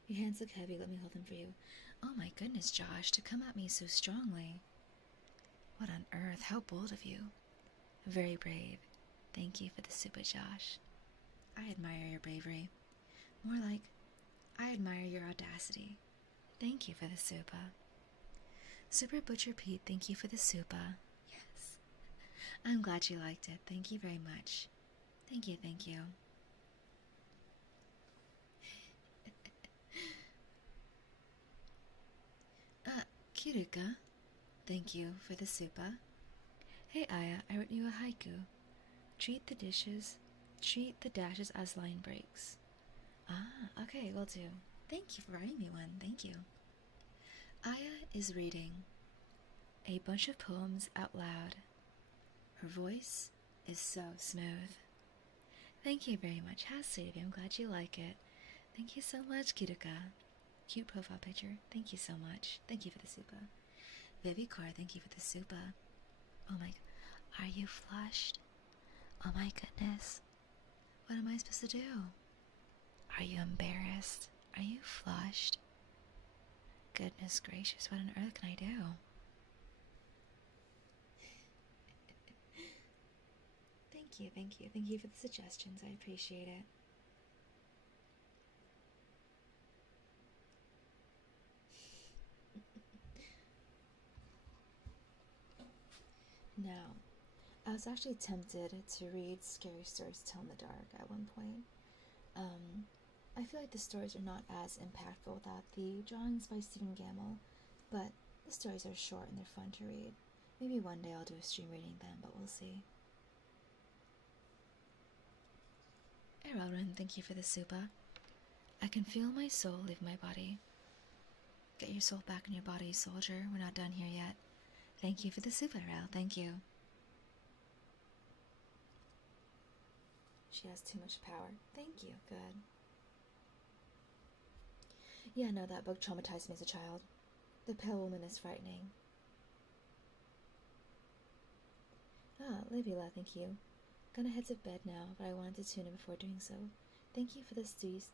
Your hands look heavy, let me hold them for you. Oh my goodness, Josh, to come at me so strongly. What on earth, how bold of you. Very brave. Thank you for the super, Josh. I admire your bravery. More like, I admire your audacity. Thank you for the super. Super Butcher Pete, thank you for the super. Yes. I'm glad you liked it. Thank you very much. Thank you, thank you. Kiruka, thank you for the super. Hey Aya, I wrote you a haiku. Treat the dashes as line breaks. Ah, okay, will do. Thank you for writing me one, thank you. Aya is reading a bunch of poems out loud. Her voice is so smooth. Thank you very much. How sweet of you. I'm glad you like it. Thank you so much, Kiruka. Cute profile picture. Thank you so much. Thank you for the super. Vivicor, thank you for the super. Oh my, are you flushed? Oh my goodness. What am I supposed to do? Are you embarrassed? Are you flushed? Goodness gracious, what on earth can I do? Thank you, thank you. Thank you for the suggestions. I appreciate it. Now, I was actually tempted to read Scary Stories to Tell in the Dark at one point. I feel like the stories are not as impactful without the drawings by Stephen Gamble, but the stories are short and they're fun to read. Maybe one day I'll do a stream reading them, but we'll see. Hey Rodwin, thank you for the super. I can feel my soul leave my body. Get your soul back in your body, soldier. We're not done here yet. Thank you for the super, Rel. Thank you. She has too much power. Thank you. Good. Yeah, no, that book traumatized me as a child. The Pale Woman is frightening. Ah, Livia, thank you. Gonna head to bed now, but I wanted to tune in before doing so. Thank you for this dose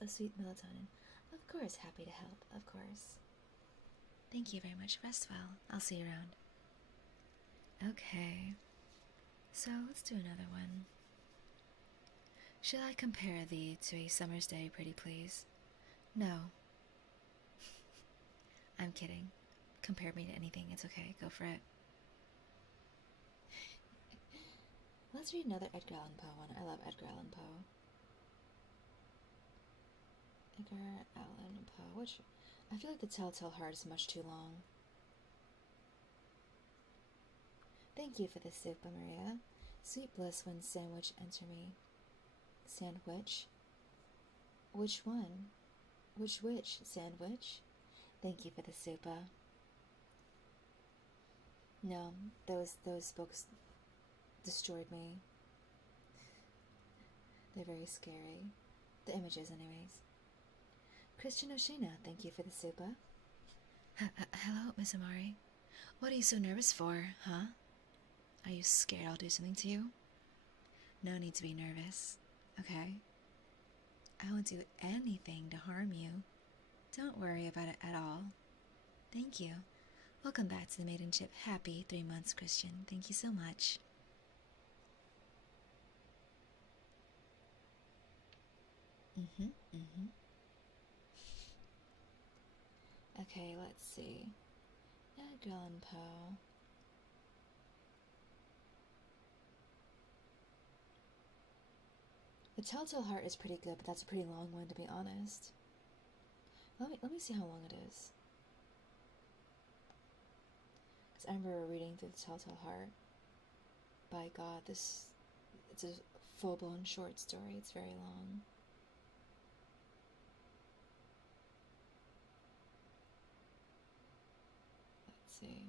of sweet melatonin. Of course, happy to help, of course. Thank you very much. Rest well. I'll see you around. Okay. So, let's do another one. Should I compare thee to a summer's day, pretty please? No. I'm kidding. Compare me to anything, it's okay. Go for it. Let's read another Edgar Allan Poe one. I love Edgar Allan Poe. Edgar Allan Poe. I feel like the Telltale heart is much too long. Thank you for the soup, Maria. Sweet bliss when sandwich enter me. Sandwich? Which one? Which sandwich? Thank you for the soupa. No, those books destroyed me. They're very scary. The images, anyways. Christian Oshina, thank you for the super. Hello, Miss Amare. What are you so nervous for, huh? Are you scared I'll do something to you? No need to be nervous, okay? I won't do anything to harm you. Don't worry about it at all. Thank you. Welcome back to the Maidenship. Happy 3 months, Christian. Thank you so much. Okay, let's see. Edgar Allan Poe. The Telltale Heart is pretty good, but that's a pretty long one, to be honest. Let me see how long it is. Because I remember reading through the Telltale Heart. By God, it's a full-blown short story. It's very long. Let's see.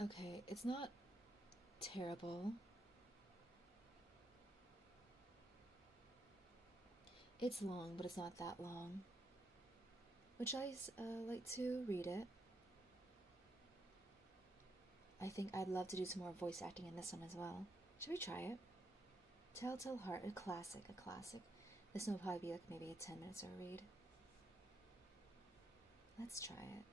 Okay, it's not terrible. It's long, but it's not that long. Would you guys like to read it? I think I'd love to do some more voice acting in this one as well. Should we try it? Telltale Heart, a classic. This one will probably be like maybe 10 minutes or a read. Let's try it.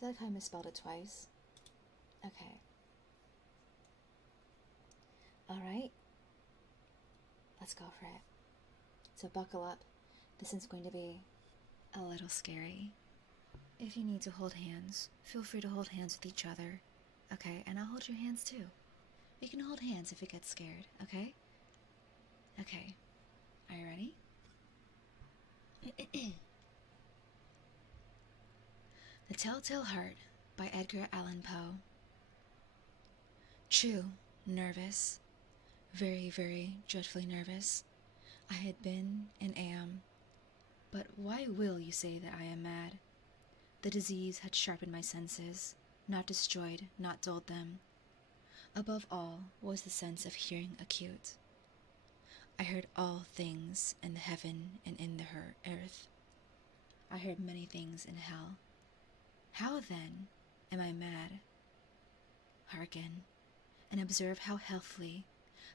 Did I kind of misspelled it twice? Okay. Alright. Let's go for it. So buckle up. This is going to be a little scary. If you need to hold hands, feel free to hold hands with each other. Okay, and I'll hold your hands too. We can hold hands if we get scared, okay? Okay. Are you ready? The Telltale Heart by Edgar Allan Poe. True, nervous. Very, very dreadfully nervous. I had been and am. But why will you say that I am mad? The disease had sharpened my senses, not destroyed, not dulled them. Above all was the sense of hearing acute. I heard all things in the heaven and in the earth. I heard many things in hell. How then am I mad? Hearken, and observe how healthily,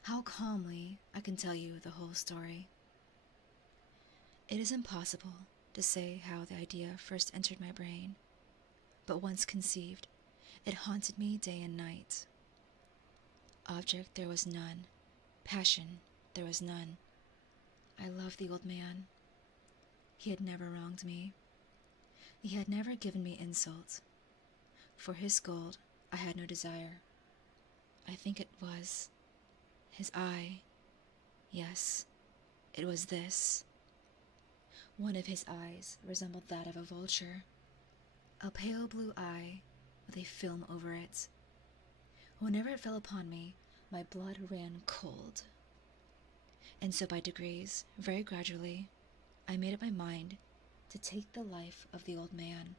how calmly I can tell you the whole story. It is impossible to say how the idea first entered my brain, but once conceived, it haunted me day and night. Object there was none, passion there was none. I loved the old man. He had never wronged me. He had never given me insult. For his gold I had no desire. I think it was his eye. Yes, it was this. One of his eyes resembled that of a vulture, a pale blue eye with a film over it. Whenever it fell upon me, my blood ran cold. And so by degrees, very gradually, I made up my mind to take the life of the old man,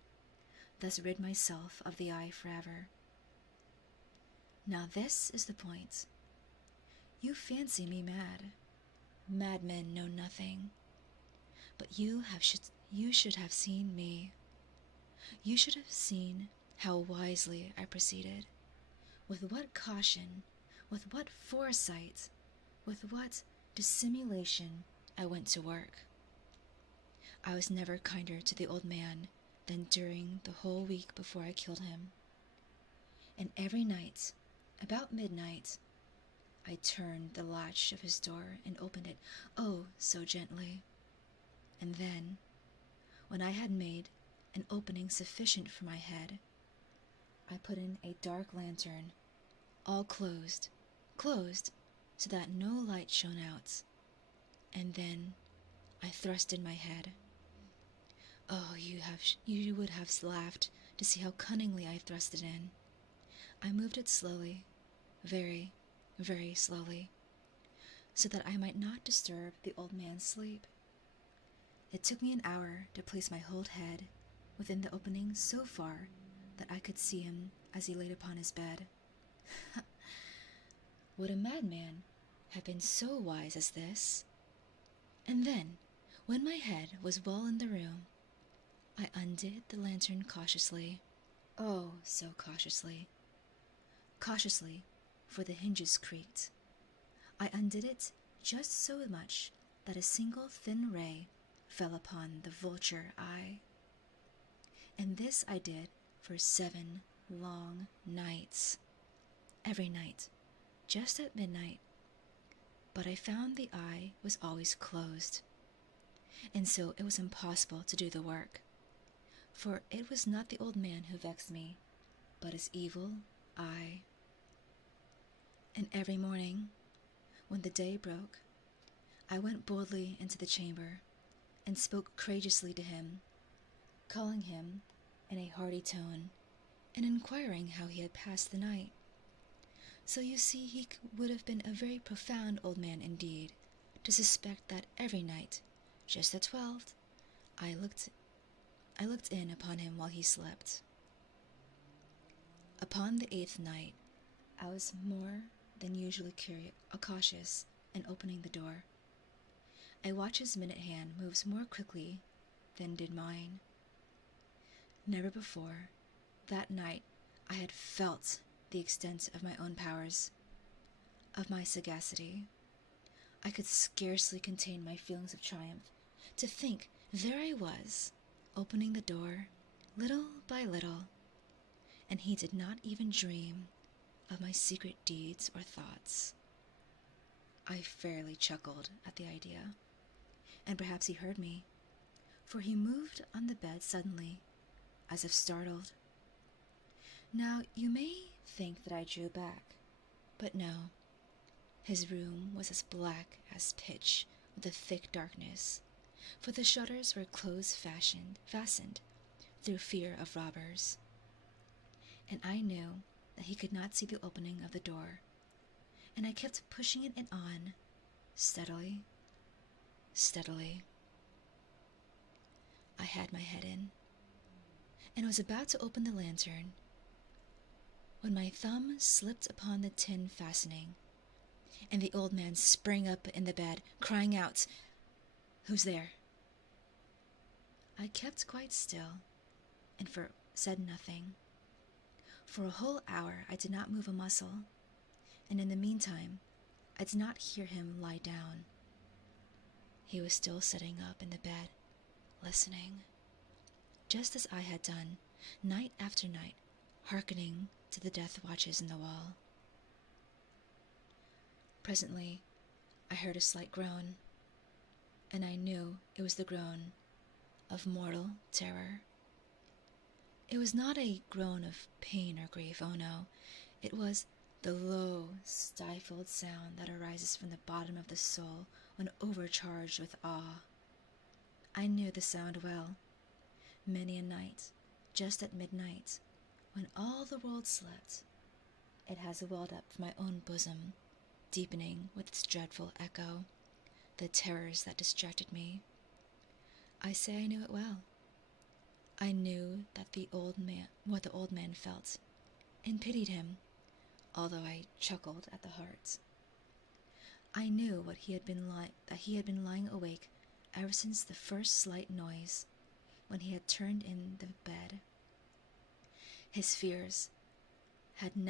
thus rid myself of the eye forever. Now this is the point. You fancy me mad. Madmen know nothing. But you should have seen me. You should have seen how wisely I proceeded, with what caution, with what foresight, with what dissimulation I went to work. I was never kinder to the old man than during the whole week before I killed him. And every night, about midnight, I turned the latch of his door and opened it, oh, so gently. And then, when I had made an opening sufficient for my head, I put in a dark lantern, all closed, so that no light shone out. And then I thrust in my head. Oh, you would have laughed to see how cunningly I thrust it in. I moved it slowly, very, very slowly, so that I might not disturb the old man's sleep. It took me an hour to place my whole head within the opening so far that I could see him as he laid upon his bed. Would a madman have been so wise as this? And then, when my head was well in the room, I undid the lantern cautiously. Oh, so cautiously. Cautiously, for the hinges creaked. I undid it just so much that a single thin ray fell upon the vulture eye. And this I did for 7 long nights. Every night, just at midnight. But I found the eye was always closed, and so it was impossible to do the work. For it was not the old man who vexed me, but his evil eye. And every morning, when the day broke, I went boldly into the chamber and spoke courageously to him, calling him in a hearty tone and inquiring how he had passed the night. So you see, he would have been a very profound old man indeed to suspect that every night, just at 12, I looked in upon him while he slept. Upon the 8th night, I was more than usually cautious in opening the door. I watch his minute hand moves more quickly than did mine. Never before, that night, I had felt the extent of my own powers, of my sagacity. I could scarcely contain my feelings of triumph. To think, there I was, opening the door, little by little, and he did not even dream of my secret deeds or thoughts. I fairly chuckled at the idea, and perhaps he heard me, for he moved on the bed suddenly, as if startled. Now, you may think that I drew back, but no. His room was as black as pitch with a thick darkness, for the shutters were fastened through fear of robbers. And I knew that he could not see the opening of the door, and I kept pushing it on, steadily, steadily. I had my head in, and was about to open the lantern, when my thumb slipped upon the tin fastening, and the old man sprang up in the bed, crying out, "Who's there?" I kept quite still, and said nothing. For a whole hour I did not move a muscle, and in the meantime I did not hear him lie down. He was still sitting up in the bed, listening, just as I had done, night after night, hearkening to the death watches in the wall. Presently, I heard a slight groan, and I knew it was the groan of mortal terror. It was not a groan of pain or grief, oh no, it was the low, stifled sound that arises from the bottom of the soul when overcharged with awe. I knew the sound well. Many a night, just at midnight, when all the world slept, it has welled up from my own bosom, deepening with its dreadful echo the terrors that distracted me. I say I knew it well. I knew that what the old man felt, and pitied him, although I chuckled at the heart. I knew that he had been lying awake ever since the first slight noise, when he had turned in the bed. His fears had been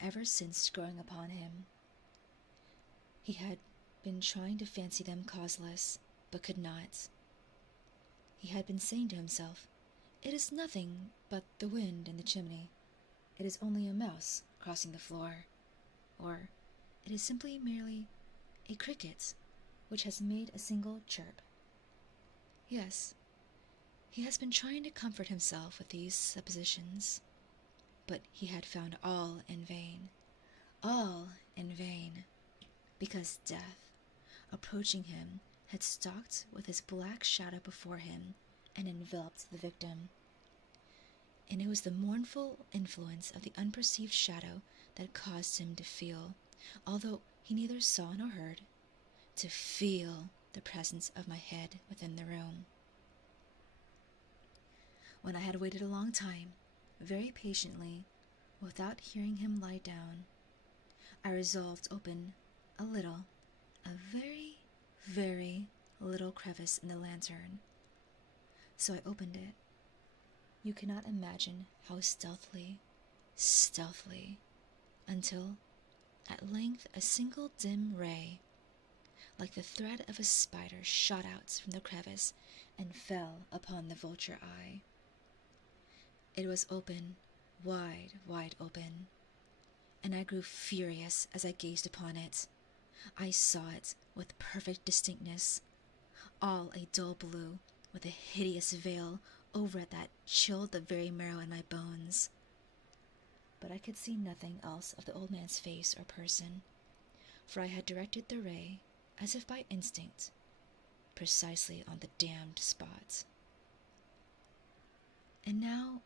ever since growing upon him. He had been trying to fancy them causeless, but could not. He had been saying to himself, "It is nothing but the wind in the chimney," it is only a mouse crossing the floor, or it is simply merely a cricket which has made a single chirp. Yes, he has been trying to comfort himself with these suppositions, but he had found all in vain, because death, approaching him, had stalked with his black shadow before him and enveloped the victim. And it was the mournful influence of the unperceived shadow that caused him to feel, although he neither saw nor heard, to feel the presence of my head within the room. When I had waited a long time, very patiently, without hearing him lie down, I resolved to open a very, very little crevice in the lantern. So I opened it. You cannot imagine how stealthily, until at length a single dim ray, like the thread of a spider, shot out from the crevice and fell upon the vulture eye. It was open, wide open, and I grew furious as I gazed upon it. I saw it with perfect distinctness, all a dull blue, with a hideous veil over it that chilled the very marrow in my bones. But I could see nothing else of the old man's face or person, for I had directed the ray, as if by instinct, precisely on the damned spot. And now,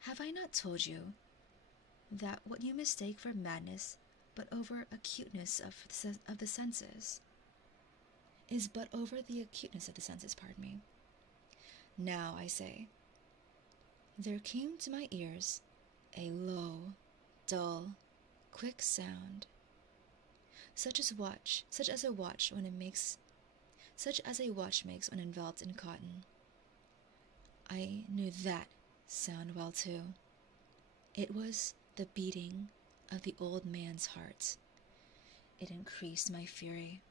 have I not told you that what you mistake for madness but over acuteness of the senses is but over the acuteness of the senses, pardon me. Now, I say, there came to my ears a low, dull, quick sound, such as a watch makes when enveloped in cotton. I knew that sound well too. It was the beating of the old man's heart. It increased my fury,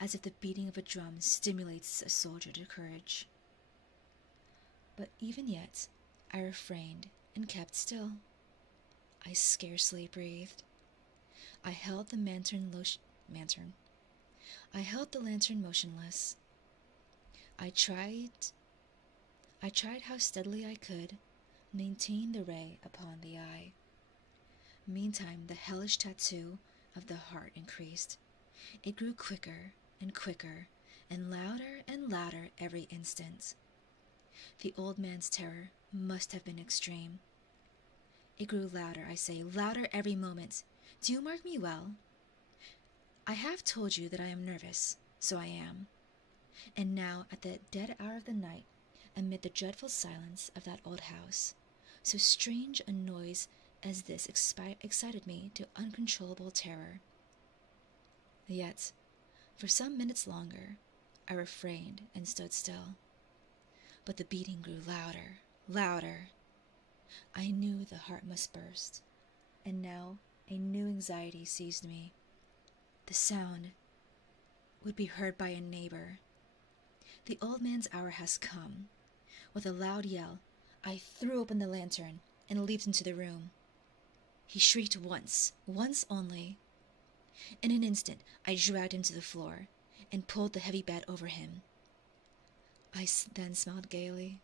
as if the beating of a drum stimulates a soldier to courage. But even yet, I refrained and kept still. I scarcely breathed. I held the lantern motionless. I tried how steadily I could maintain the ray upon the eye. Meantime, the hellish tattoo of the heart increased. It grew quicker and quicker, and louder every instant. The old man's terror must have been extreme. It grew louder, I say, louder every moment. Do you mark me well? I have told you that I am nervous, so I am. And now, at the dead hour of the night, amid the dreadful silence of that old house, so strange a noise as this excited me to uncontrollable terror. Yet, for some minutes longer, I refrained and stood still. But the beating grew louder. I knew the heart must burst, and now a new anxiety seized me. The sound would be heard by a neighbor. The old man's hour has come. With a loud yell, I threw open the lantern and leaped into the room. He shrieked once only. In an instant, I dragged him to the floor and pulled the heavy bed over him. I then smiled gaily,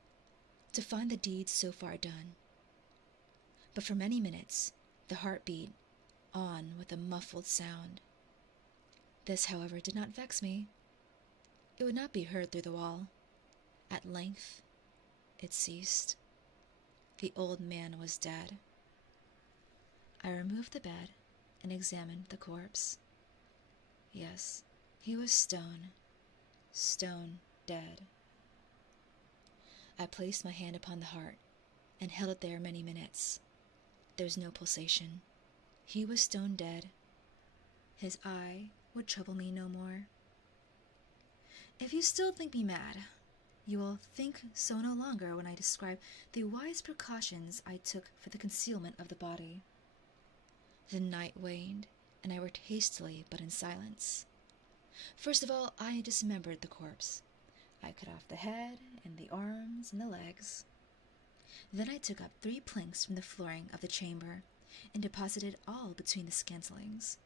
to find the deed so far done. But for many minutes, the heart beat on with a muffled sound. This, however, did not vex me. It would not be heard through the wall. At length, it ceased. The old man was dead. I removed the bed and examined the corpse. Yes, he was stone dead. I placed my hand upon the heart and held it there many minutes. There was no pulsation. He was stone dead. His eye would trouble me no more. If you still think me mad, you will think so no longer when I describe the wise precautions I took for the concealment of the body. The night waned, and I worked hastily but in silence. First of all, I dismembered the corpse. I cut off the head and the arms and the legs. Then I took up 3 planks from the flooring of the chamber, and deposited all between the scantlings.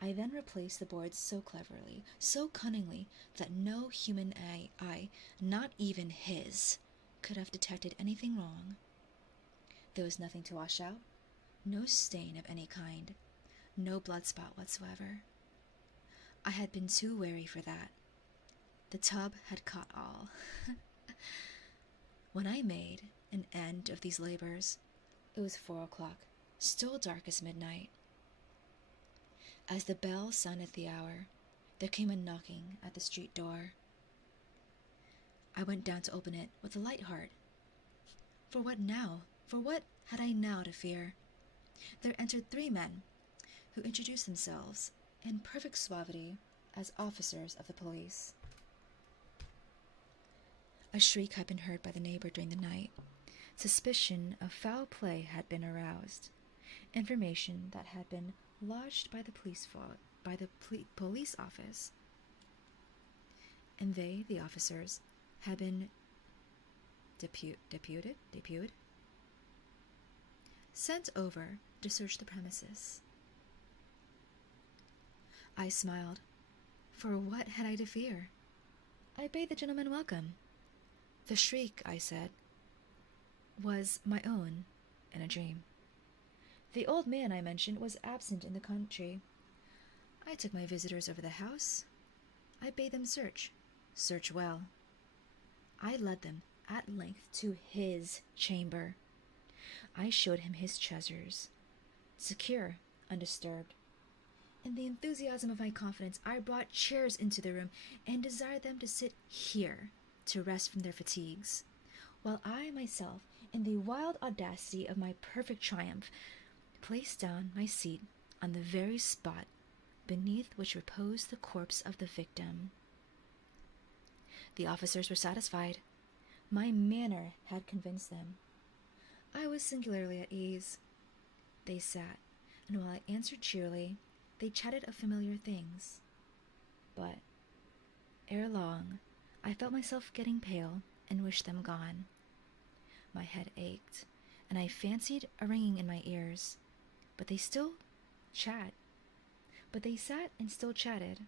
I then replaced the boards so cleverly, so cunningly, that no human eye, not even his, could have detected anything wrong. There was nothing to wash out, no stain of any kind, no blood spot whatsoever. I had been too wary for that. The tub had caught all. When I made an end of these labors, it was 4 o'clock, still dark as midnight. As the bell sounded the hour, there came a knocking at the street door. I went down to open it with a light heart. For what now? For what had I now to fear? There entered 3 men, who introduced themselves in perfect suavity as officers of the police. A shriek had been heard by the neighbor during the night. Suspicion of foul play had been aroused. Information that had been lodged by the police office, and they, the officers, had been deputed, sent over to search the premises. I smiled. For what had I to fear? I bade the gentleman welcome. The shriek, I said, was my own in a dream. The old man I mentioned was absent in the country. I took my visitors over the house. I bade them search well. I led them at length to his chamber. I showed him his treasures, secure, undisturbed. In the enthusiasm of my confidence, I brought chairs into the room and desired them to sit here to rest from their fatigues, while I myself, in the wild audacity of my perfect triumph, placed down my seat on the very spot beneath which reposed the corpse of the victim. The officers were satisfied. My manner had convinced them. I was singularly at ease. They sat, and while I answered cheerily, they chatted of familiar things. But, ere long, I felt myself getting pale and wished them gone. My head ached, and I fancied a ringing in my ears. But they sat and still chatted.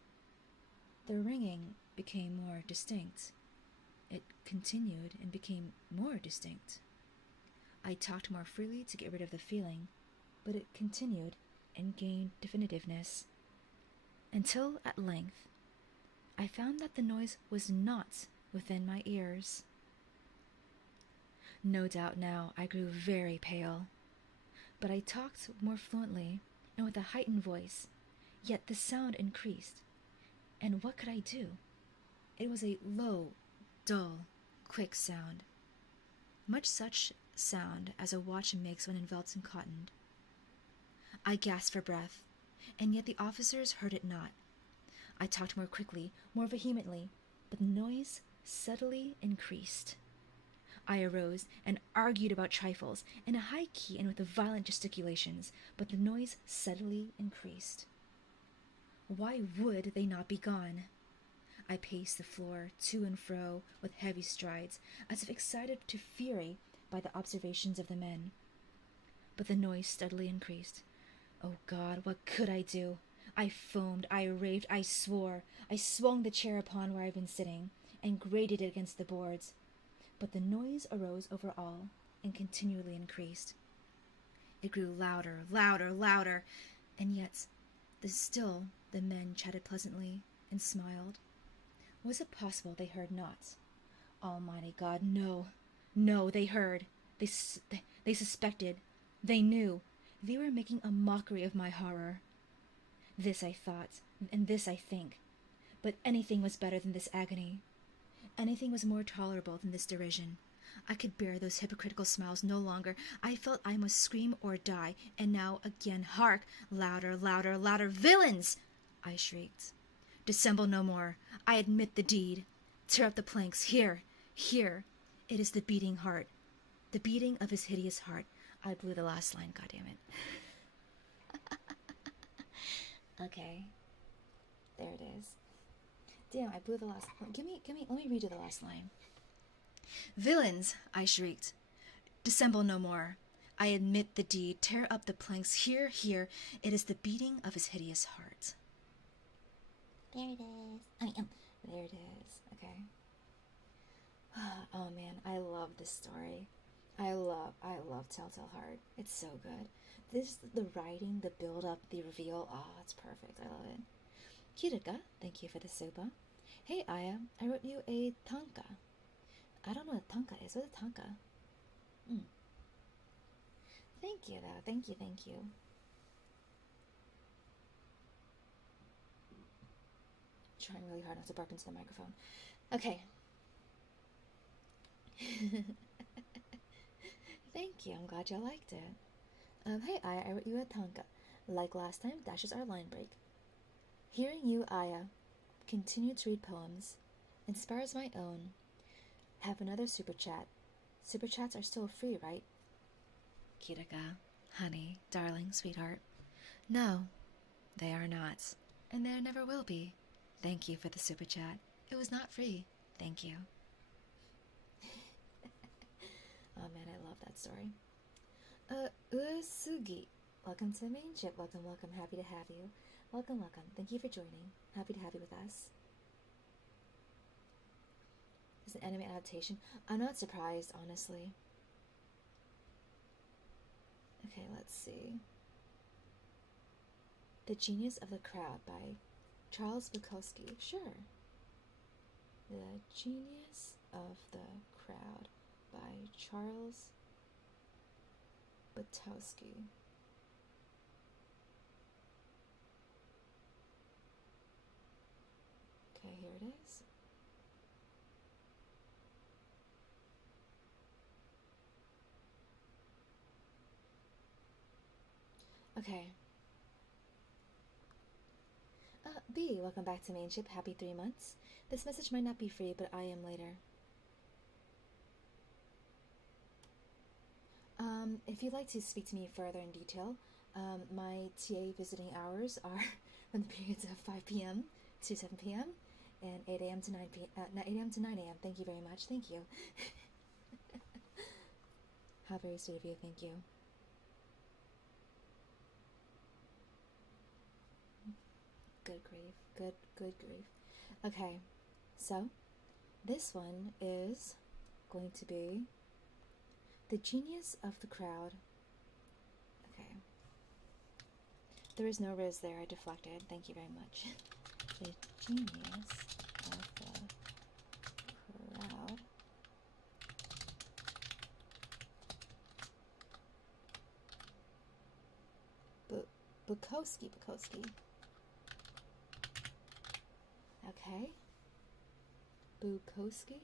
The ringing became more distinct. It continued and became more distinct. I talked more freely to get rid of the feeling, but it continued and gained definitiveness, until at length I found that the noise was not within my ears. No doubt now I grew very pale, but I talked more fluently and with a heightened voice, yet the sound increased. And what could I do? It was a low, dull, quick sound, much such sound as a watch makes when enveloped in cotton. I gasped for breath, and yet the officers heard it not. I talked more quickly, more vehemently, but the noise steadily increased. I arose and argued about trifles, in a high key and with violent gesticulations, but the noise steadily increased. Why would they not be gone? I paced the floor to and fro with heavy strides, as if excited to fury by the observations of the men. But the noise steadily increased. Oh God, what could I do? I foamed, I raved, I swore. I swung the chair upon where I had been sitting, and grated it against the boards. But the noise arose over all, and continually increased. It grew louder, louder, louder, and yet still the men chatted pleasantly and smiled. Was it possible they heard not? Almighty God, no, no, they heard. They suspected. They knew. They were making a mockery of my horror. This I thought, and this I think. But anything was better than this agony. Anything was more tolerable than this derision. I could bear those hypocritical smiles no longer. I felt I must scream or die. And now again, hark! Louder, louder, louder! Villains! I shrieked. Dissemble no more. I admit the deed. Tear up the planks. Here, here. It is the beating heart. The beating of his hideous heart. I blew the last line, goddammit. Okay. There it is. Damn, I blew the last line. Let me redo the last line. Villains, I shrieked. Dissemble no more. I admit the deed, tear up the planks, here, here, it is the beating of his hideous heart. There it is. There it is, okay. Oh man, I love this story. I love Telltale Heart. It's so good. This, the writing, the build-up, the reveal, oh, it's perfect. I love it. Kirika, thank you for the super. Hey Aya, I wrote you a tanka. I don't know what a tanka is. What's a tanka? Thank you, though. Thank you, thank you. Trying really hard not to burp into the microphone. Okay. Thank you. I'm glad you liked it. Hey Aya, I wrote you a tanka. Like last time, dashes our line break. Hearing you, Aya, continue to read poems, inspires my own. Have another super chat. Super chats are still free, right? Kirika, honey, darling, sweetheart. No, they are not, and there never will be. Thank you for the super chat. It was not free. Thank you. Oh man, I love that story. Usugi, welcome to the main ship. Welcome, welcome. Happy to have you. Welcome, welcome. Thank you for joining. Happy to have you with us. It's an anime adaptation. I'm not surprised, honestly. Okay, let's see. The Genius of the Crowd by Charles Bukowski. Sure. The Genius of the Crowd by Charles Bukowski. Okay, here it is. Okay. B, welcome back to Mainship. Happy 3 months. This message might not be free, but I am later. If you'd like to speak to me further in detail, my TA visiting hours are from the periods of 5 p.m. to 7 p.m. and 8 a.m. to 9 a.m. to 9 a.m. Thank you very much. Thank you. How very sweet of you. Thank you. Good grief. Good grief. Okay, so this one is going to be The Genius of the Crowd. Okay. There is no riz there. I deflected. Thank you very much. The Genius of the Crowd. Bukowski. Okay. Bukowski.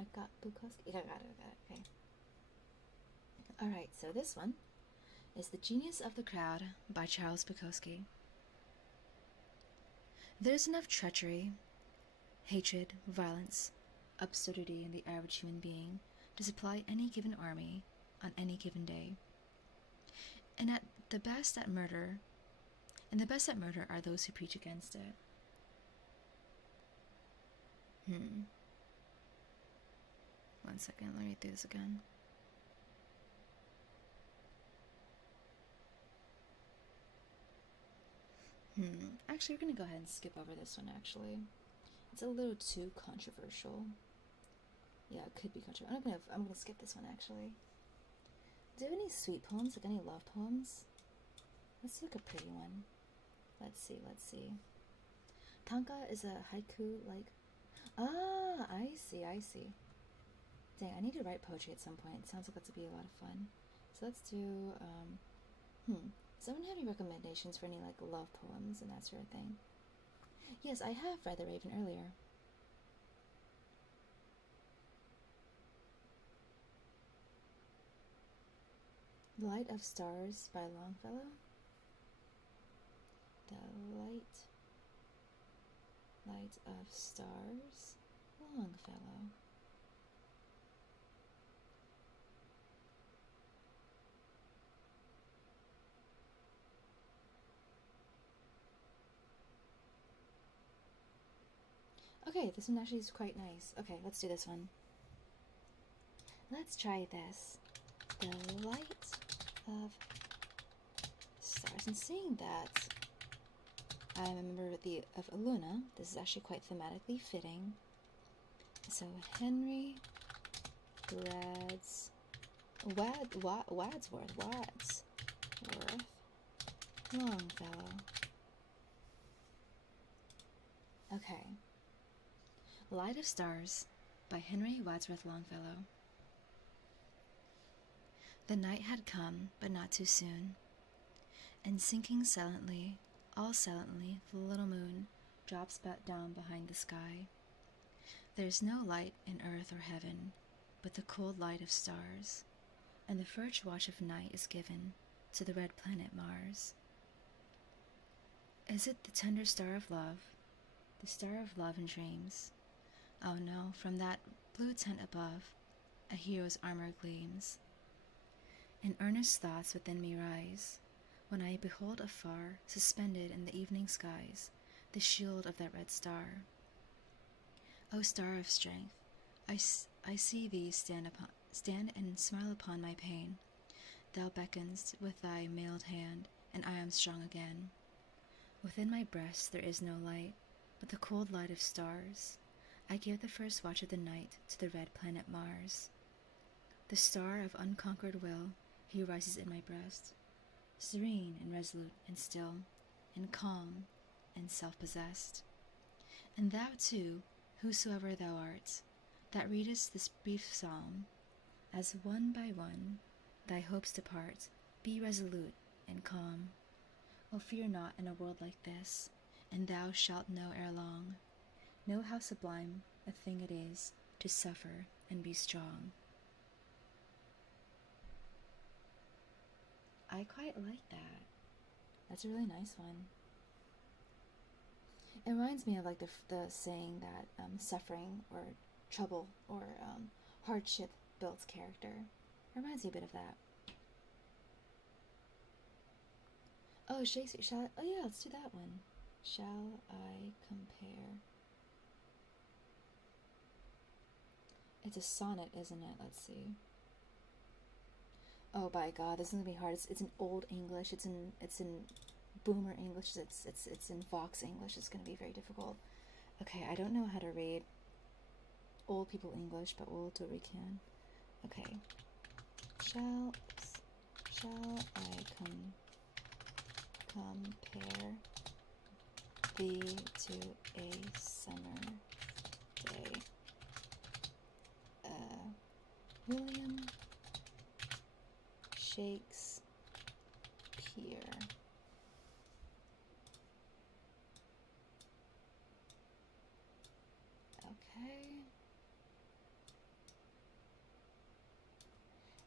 I got Bukowski. I got it. Okay. Alright, so this one is The Genius of the Crowd by Charles Bukowski. There's enough treachery, hatred, violence, absurdity in the average human being to supply any given army on any given day. And the best at murder are those who preach against it. One second, let me read through this again. Actually, we're gonna go ahead and skip over this one, actually. It's a little too controversial. Yeah, it could be controversial. I'm gonna skip this one, actually. Do you have any sweet poems? Like any love poems? Let's look a pretty one. Let's see. Tanka is a haiku, like... Ah, I see. Dang, I need to write poetry at some point. It sounds like that to be a lot of fun. So let's do, Does anyone have any recommendations for any, like, love poems and that sort of thing? Yes, I have read The Raven earlier. Light of Stars by Longfellow? The Light of Stars? Longfellow. Okay, this one actually is quite nice. Okay, let's do this one. Let's try this. The Light since seeing that I'm a member of ILUNA, this is actually quite thematically fitting. So Henry Wadsworth Longfellow. Okay. Light of Stars by Henry Wadsworth Longfellow. The night had come, but not too soon, and sinking silently, all silently, the little moon drops back down behind the sky. There's no light in earth or heaven, but the cold light of stars, and the first watch of night is given to the red planet Mars. Is it the tender star of love, the star of love and dreams? Oh no, from that blue tent above, a hero's armor gleams. And earnest thoughts within me rise, when I behold afar, suspended in the evening skies, the shield of that red star. O star of strength, I see thee stand and smile upon my pain. Thou beckonest with thy mailed hand, and I am strong again. Within my breast there is no light, but the cold light of stars. I give the first watch of the night to the red planet Mars. The star of unconquered will, he rises in my breast, serene and resolute and still, and calm and self-possessed. And thou too, whosoever thou art, that readest this brief psalm, as one by one thy hopes depart, be resolute and calm. O fear not in a world like this, and thou shalt know ere long, know how sublime a thing it is to suffer and be strong. I quite like that. That's a really nice one. It reminds me of like the saying that suffering or trouble or hardship builds character. It reminds me a bit of that. Oh, Shakespeare. Oh yeah, let's do that one. Shall I compare? It's a sonnet, isn't it? Let's see. Oh my God, this is gonna be hard. It's in Old English. It's in Boomer English. It's in Vox English. It's gonna be very difficult. Okay, I don't know how to read old people English, but we'll do what we can. Okay. Shall I compare thee to a summer day? William Shakespeare.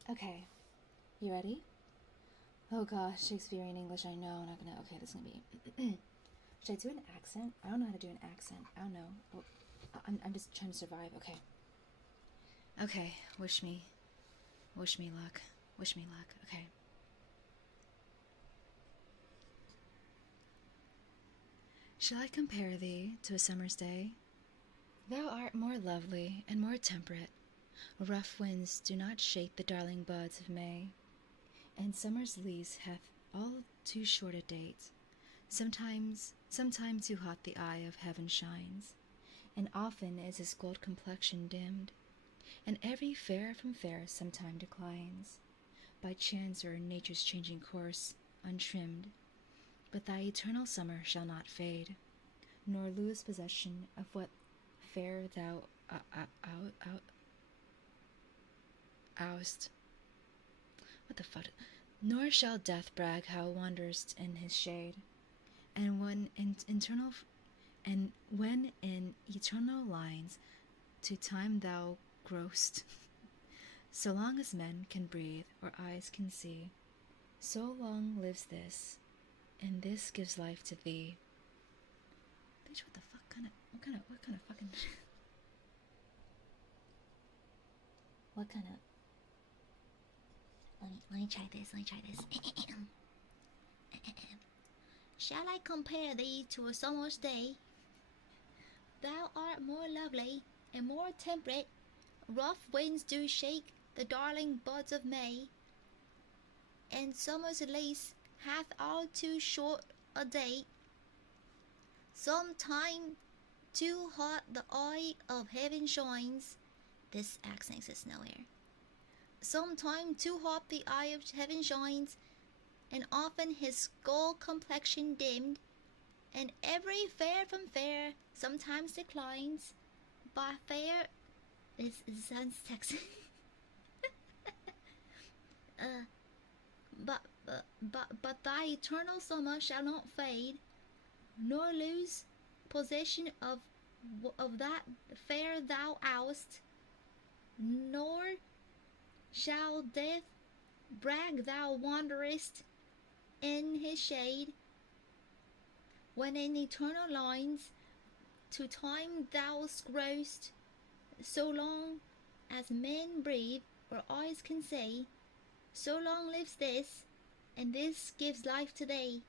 Okay, you ready? Oh gosh, Shakespearean English, I know, I'm not gonna, okay, this is gonna be, should I do an accent? I don't know how to do an accent, I don't know, well, I'm just trying to survive, okay. Okay, wish me luck, okay. Shall I compare thee to a summer's day? Thou art more lovely and more temperate. Rough winds do not shake the darling buds of May, and summer's lease hath all too short a date. Sometime too hot the eye of heaven shines, and often is his gold complexion dimmed, and every fair from fair sometime declines, by chance or nature's changing course, untrimmed. But thy eternal summer shall not fade, nor lose possession of what fair thou oust. What the fuck? Nor shall death brag how wanderest in his shade, and when in eternal lines to time thou growst. So long as men can breathe or eyes can see, so long lives this, and this gives life to thee. Bitch, what the fuck what kind of fucking what kind of let me try this. Shall I compare thee to a summer's day? Thou art more lovely and more temperate. Rough winds do shake the darling buds of May, and summer's lease hath all too short a day. Sometime too hot the eye of heaven shines. This accent exists nowhere. Sometime too hot the eye of heaven shines, and often his skull complexion dimmed, and every fair from fair sometimes declines. By fair, this sounds Texan. But thy eternal summer shall not fade, nor lose possession of that fair thou owest, nor shall death brag thou wanderest in his shade, when in eternal lines to time thou growest, so long as men breathe or eyes can say, so long lives this, and this gives life to thee.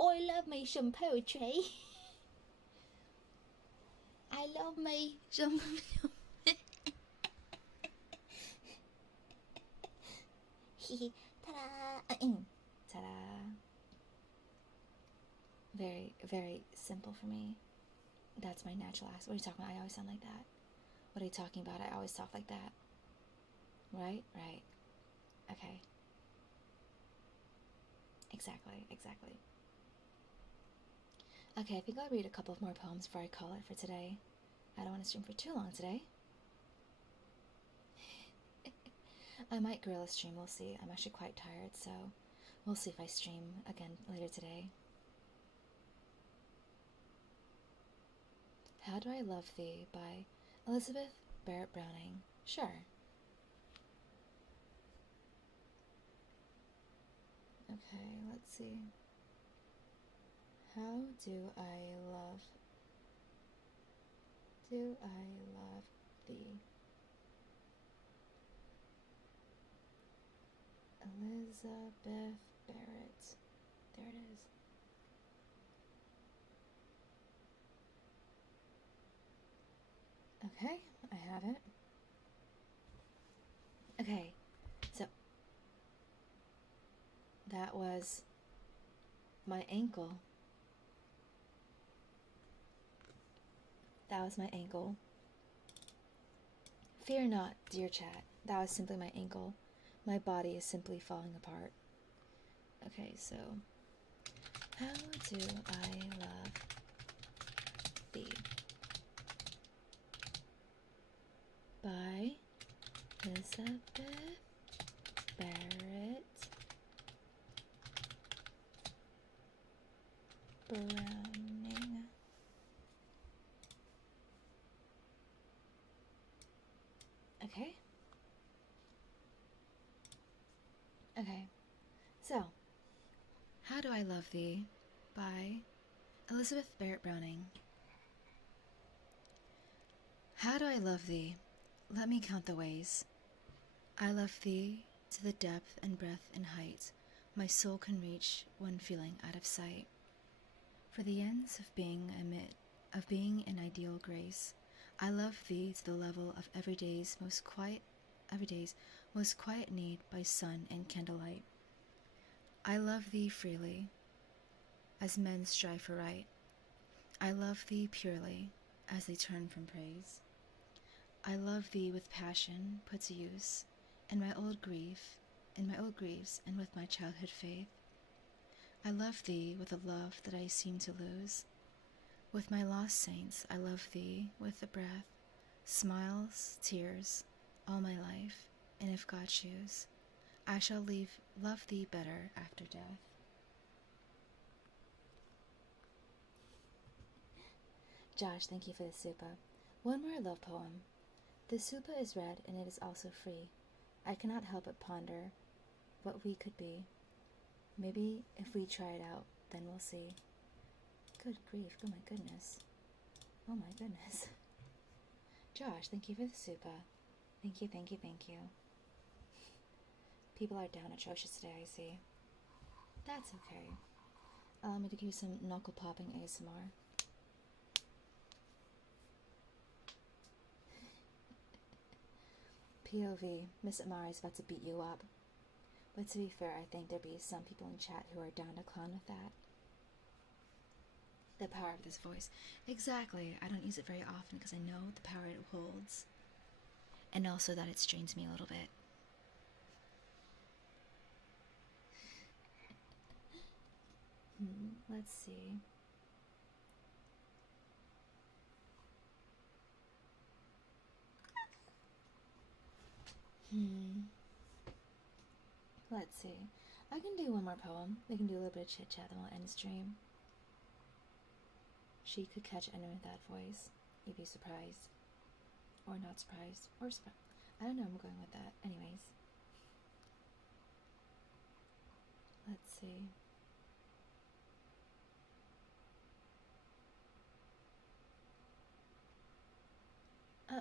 I love me some poetry. I love me some. Ta-da! Ta-da! Very, very simple for me. That's my natural accent. What are you talking about? I always sound like that. What are you talking about? I always talk like that. Right? Right. Okay. Exactly. Okay, I think I'll read a couple of more poems before I call it for today. I don't want to stream for too long today. I might gorilla stream, we'll see. I'm actually quite tired, so we'll see if I stream again later today. How Do I Love Thee by Elizabeth Barrett Browning. Sure. Okay, let's see. How do I love thee? Elizabeth Barrett. There it is. Okay, I have it. Okay, so that was my ankle. That was my ankle. Fear not, dear chat. That was simply my ankle. My body is simply falling apart. Okay, so how do I love thee? By Elizabeth Barrett Browning. Okay. Okay. So, How Do I Love Thee by Elizabeth Barrett Browning. How do I love thee? Let me count the ways. I love thee to the depth and breadth and height my soul can reach when feeling out of sight. For the ends of being an ideal grace, I love thee to the level of everyday's most quiet need by sun and candlelight. I love thee freely, as men strive for right. I love thee purely, as they turn from praise. I love thee with passion put to use, in my old griefs, and with my childhood faith. I love thee with a love that I seem to lose. With my lost saints, I love thee with the breath, smiles, tears, all my life, and if God choose, I shall love thee better after death. Josh, thank you for the supa. One more love poem. The supa is red and it is also free. I cannot help but ponder what we could be. Maybe if we try it out, then we'll see. Good grief, oh my goodness. Oh my goodness. Josh, thank you for the supa. Thank you. People are down atrocious today, I see. That's okay. allow me to give you some knuckle popping ASMR. POV, Miss Amare is about to beat you up. But to be fair, I think there'd be some people in chat who are down to clown with that. The power of this voice. Exactly. I don't use it very often because I know the power it holds. And also that it strains me a little bit. Let's see. Let's see. I can do one more poem. We can do a little bit of chit chat, then we'll end the stream. She could catch anyone with that voice. You'd be surprised. Or not surprised. Or surprised. I don't know, I'm going with that. Anyways. Let's see.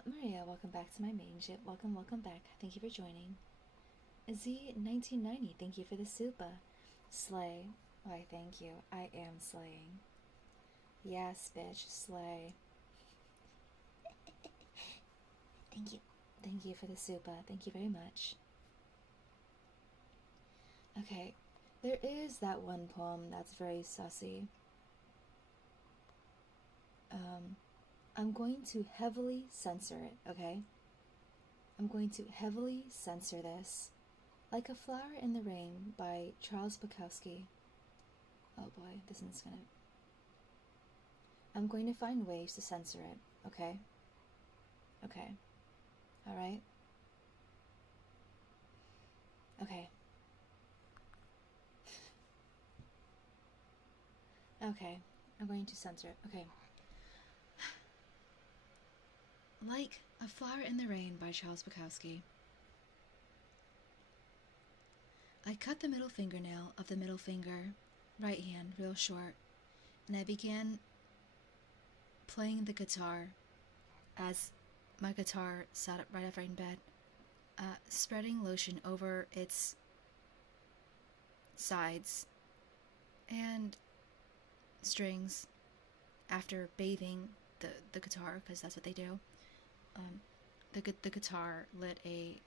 Maria, welcome back to my main ship. Welcome back. Thank you for joining. Z1990, thank you for the super. Slay. Why, thank you. I am slaying. Yes, bitch, slay. Thank you. Thank you for the super. Thank you very much. Okay, there is that one poem that's very sussy. I'm going to heavily censor it, okay? I'm going to heavily censor this. Like a Flower in the Rain by Charles Bukowski. Oh boy, this one's gonna... I'm going to find ways to censor it, okay? Okay. Alright? Okay. Okay, I'm going to censor it, okay. Like a Flower in the Rain by Charles Bukowski. I cut the middle fingernail of the middle finger, right hand, real short, and I began playing the guitar as my guitar sat right up right in bed, spreading lotion over its sides and strings after bathing the guitar, because that's what they do. The guitar lit a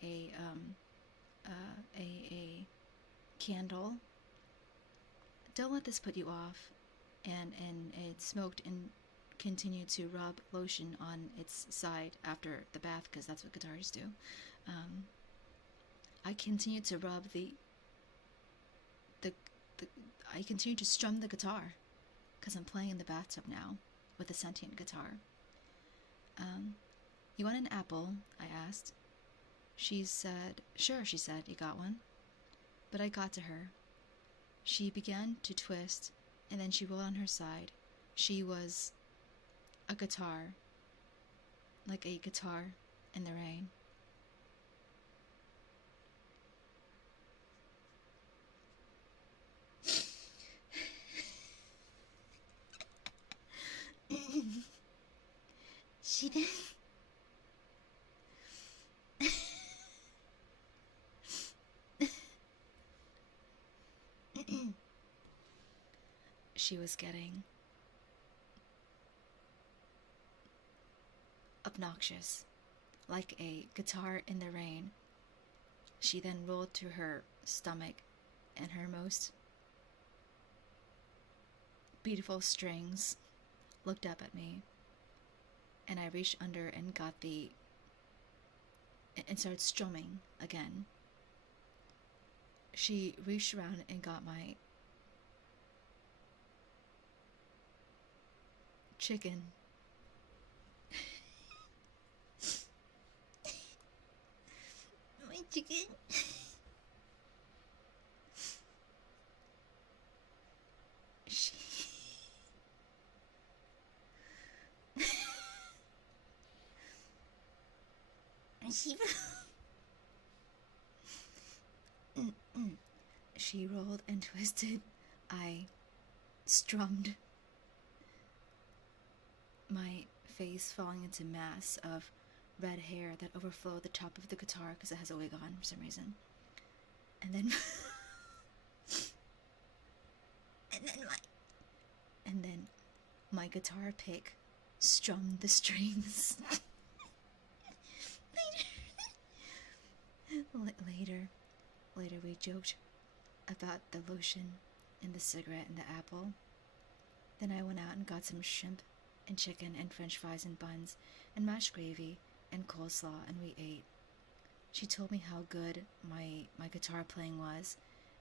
candle. Don't let this put you off. And it smoked and continued to rub lotion on its side after the bath, because that's what guitars do. I continued to rub I continued to strum the guitar, because I'm playing in the bathtub now with a sentient guitar. You want an apple? I asked. She said, sure, she said, you got one? But I got to her. She began to twist, and then she rolled on her side. She was a guitar, like a guitar in the rain. She did. She was getting obnoxious, like a guitar in the rain. She then rolled to her stomach, and her most beautiful strings looked up at me, and I reached under and got and started strumming again. She reached around and got my chicken. My chicken. She rolled and twisted. I strummed, my face falling into a mass of red hair that overflowed the top of the guitar because it has a wig on for some reason. And then and then my guitar pick strummed the strings. Later we joked about the lotion and the cigarette and the apple. Then I went out and got some shrimp and chicken and french fries and buns and mashed gravy and coleslaw, and we ate. She told me how good my guitar playing was,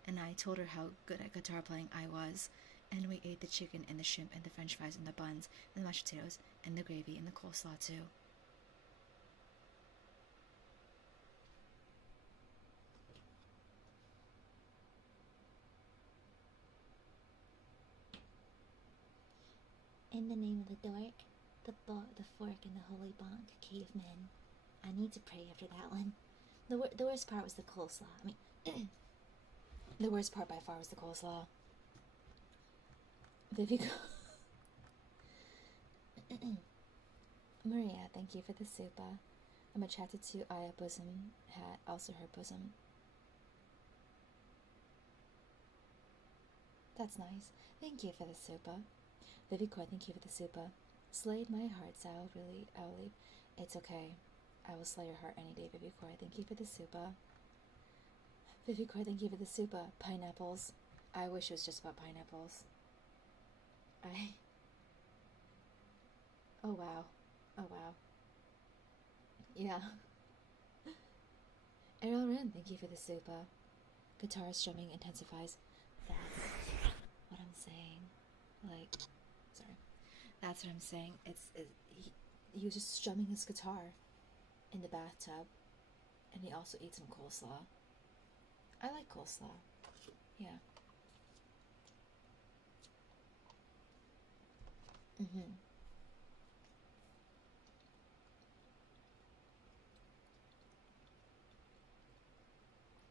and I told her how good at guitar playing I was, and we ate the chicken and the shrimp and the french fries and the buns and the mashed potatoes and the gravy and the coleslaw too. In the name of the dork, the fork, and the holy bonk, cavemen. I need to pray after that one. The worst part was the coleslaw. I mean, the worst part by far was the coleslaw. Vivica. Maria, thank you for the super. I'm attracted to Aia bosom hat, also her bosom. That's nice. Thank you for the super. Vivicoy, thank you for the super. Slayed my hearts out, really. I'll leave. It's okay. I will slay your heart any day, Vivicoy. Thank you for the super. Vivicoy, thank you for the super. Pineapples. I wish it was just about pineapples. Oh wow. Oh wow. Yeah. Errol Ren, thank you for the super. Guitar strumming intensifies. That's what I'm saying. Like, sorry. That's what I'm saying. He was just strumming his guitar in the bathtub, and he also ate some coleslaw. I like coleslaw. Yeah.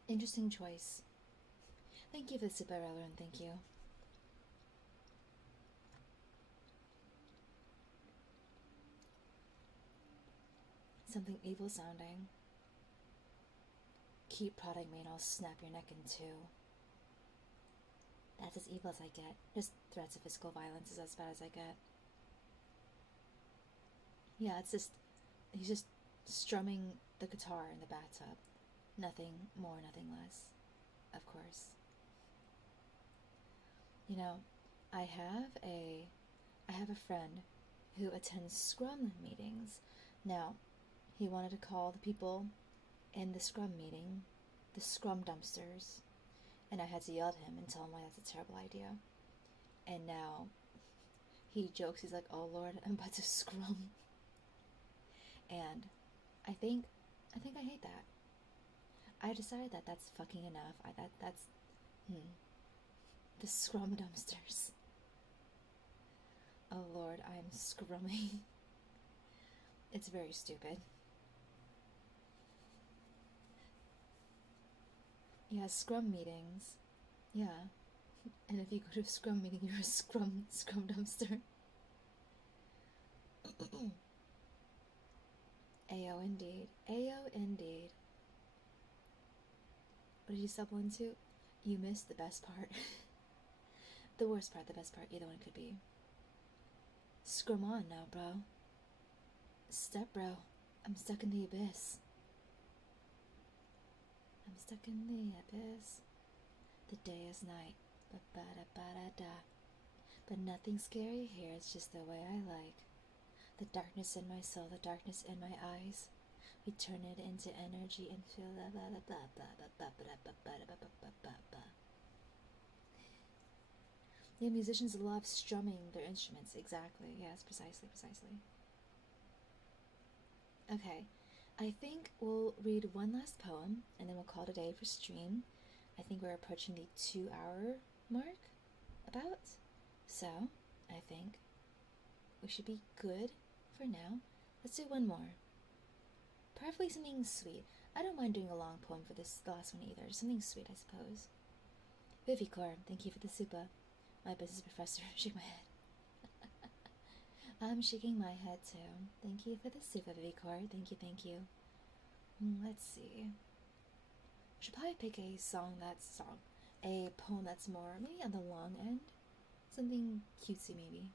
Interesting choice. Thank you for the super, Relevant. Thank you. Something evil sounding. Keep prodding me and I'll snap your neck in two. That's as evil as I get. Just threats of physical violence is as bad as I get. Yeah, it's just... he's just strumming the guitar in the bathtub. Nothing more, nothing less. Of course. You know, I have a friend who attends Scrum meetings. Now, he wanted to call the people in the Scrum meeting the Scrum dumpsters, and I had to yell at him and tell him why that's a terrible idea. And now he jokes, he's like, "Oh Lord, I'm about to scrum." And I think I hate that. I decided that that's fucking enough. That's the Scrum dumpsters. Oh Lord, I'm scrumming. It's very stupid. Yeah, Scrum meetings. Yeah. And if you go to a Scrum meeting, you're a Scrum dumpster. Ayo indeed. Ayo indeed. What did you sub one to? You missed the best part. The worst part, the best part, either one could be. Scrum on now, bro. Step, bro. I'm stuck in the abyss. I'm stuck in the abyss. The day is night. Ba-ba-da-ba-da-da. But nothing scary here, it's just the way I like. The darkness in my soul, the darkness in my eyes. We turn it into energy and feel la ba ba ba ba ba ba ba ba ba ba. Yeah, musicians love strumming their instruments. Exactly. Yes, precisely. Okay, I think we'll read one last poem and then we'll call it a day for stream. I think we're approaching the 2-hour mark, about. So, I think we should be good for now. Let's do one more. Preferably something sweet. I don't mind doing a long poem for this last one either. Something sweet, I suppose. Vivicor, thank you for the super. My business professor, shake my head. I'm shaking my head too. Thank you for the super, Vivicor. Thank you. Let's see. We should probably pick a poem that's more, maybe on the long end. Something cutesy, maybe.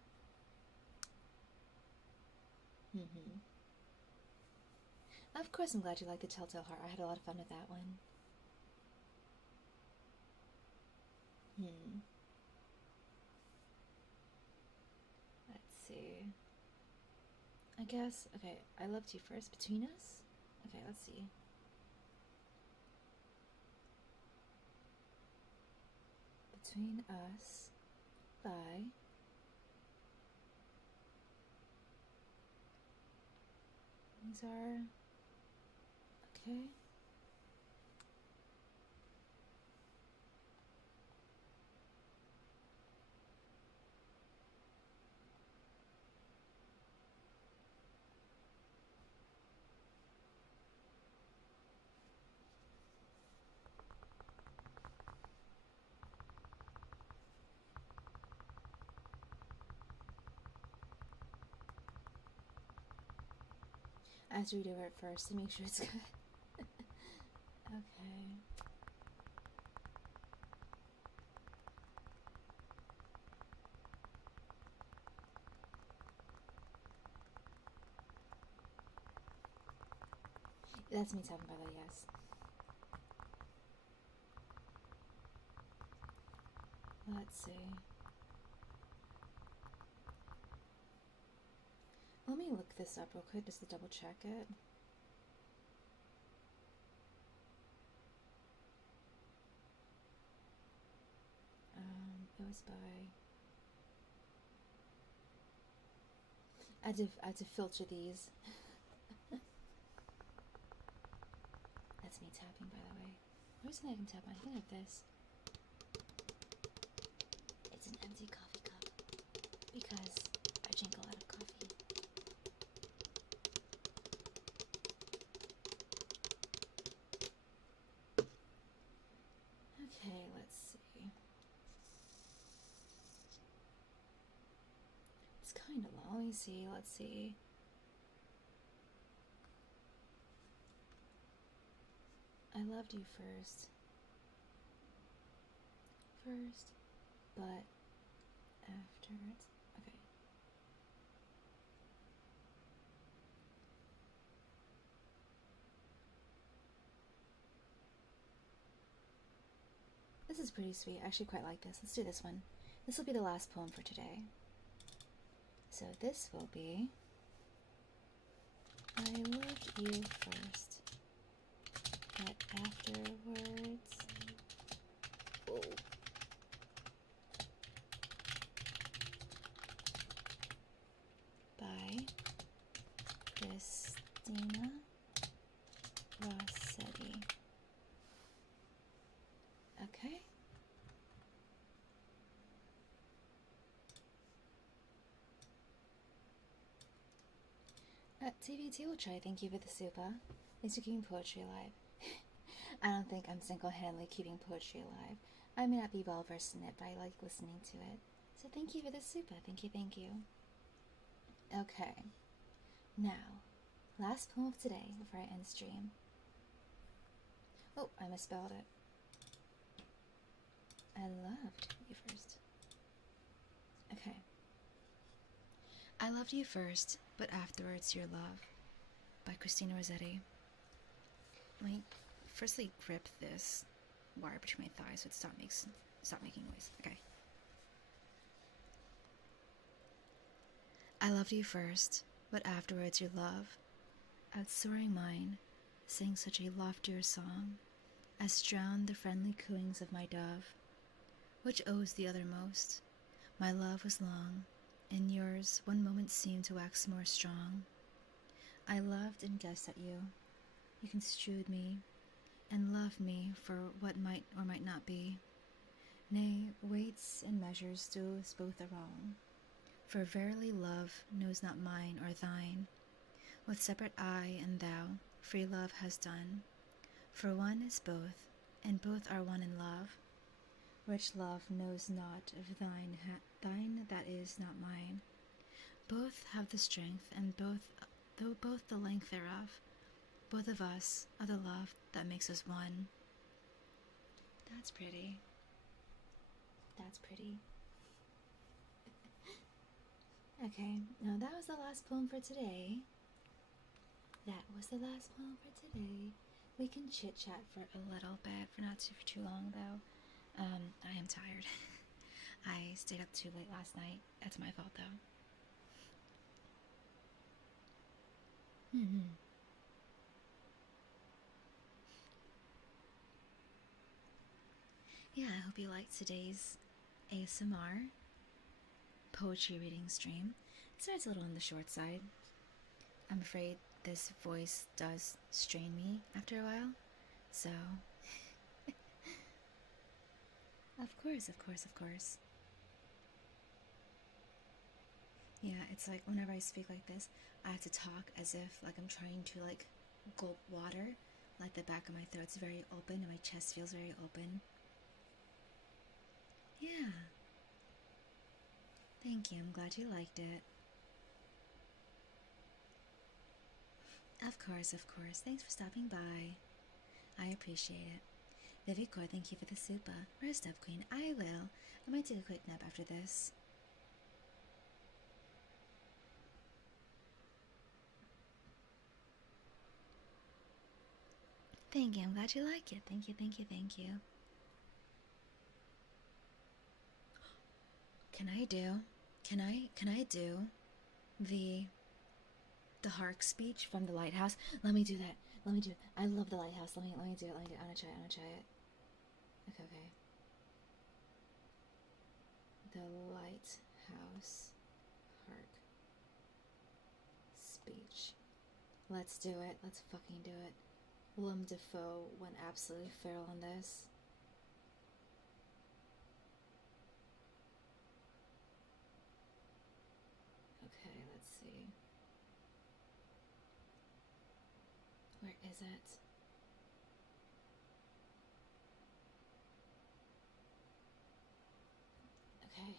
Of course, I'm glad you liked the Telltale Heart. I had a lot of fun with that one. Let's see. I guess, okay, I loved you first. Between us? Okay, let's see. Between Us by these are okay. I have to read over it first to make sure it's good. Okay. That's me tapping, by the way, yes. Let's see. Let me look this up real quick just to double check it. It was by... I had to filter these. That's me tapping, by the way. Where's something I can tap on? I think I have this. It's an empty coffee cup because I drink a lot of coffee. Okay, let's see. It's kind of long. Let me see. Let's see. I loved you first, but afterwards. Okay. This is pretty sweet. I actually quite like this. Let's do this one. This will be the last poem for today. So this will be I loved you first, but afterwards. Whoa. By Christina Rossetti. Okay. TVT will try. Thank you for the super. Thanks for keeping poetry alive. I don't think I'm single-handedly keeping poetry alive. I may not be well versed in it, but I like listening to it. So thank you for the super. Thank you, thank you. Okay. Now, last poem of today before I end stream. Oh, I misspelled it. I loved you first. Okay. I loved you first, but afterwards your love. By Christina Rossetti. Let me firstly grip this wire between my thighs so it stop making noise. Okay. I loved you first, but afterwards your love. Outsoaring mine, sang such a loftier song, as drowned the friendly cooings of my dove. Which owes the other most? My love was long, and yours one moment seemed to wax more strong. I loved and guessed at you. You construed me, and loved me for what might or might not be. Nay, weights and measures do us both a wrong. For verily love knows not mine or thine. What separate I and thou, free love has done. For one is both, and both are one in love. Which love knows not of thine that is not mine. Both have the strength, and both the length thereof. Both of us are the love that makes us one. That's pretty. That's pretty. Okay, now that was the last poem for today. That was the last poem for today. We can chit chat for a little bit, for not too long though. I am tired. I stayed up too late last night. That's my fault though. Yeah, I hope you liked today's ASMR poetry reading stream. It starts a little on the short side. I'm afraid this voice does strain me after a while, so of course. Yeah, it's like whenever I speak like this, I have to talk as if like I'm trying to like gulp water. Like the back of my throat's very open and my chest feels very open. Yeah. Thank you, I'm glad you liked it. Of course. Thanks for stopping by. I appreciate it. Vivicor, thank you for the super. Rest up, Queen. I will. I might take a quick nap after this. Thank you, I'm glad you like it. Thank you. Can I do the hark speech from the lighthouse? Let me do that. I love the lighthouse. Let me do it. I wanna try it. Okay. The lighthouse hark speech. Let's do it. Let's fucking do it. Willem Dafoe went absolutely feral on this. Okay, let's see. Where is it? Okay.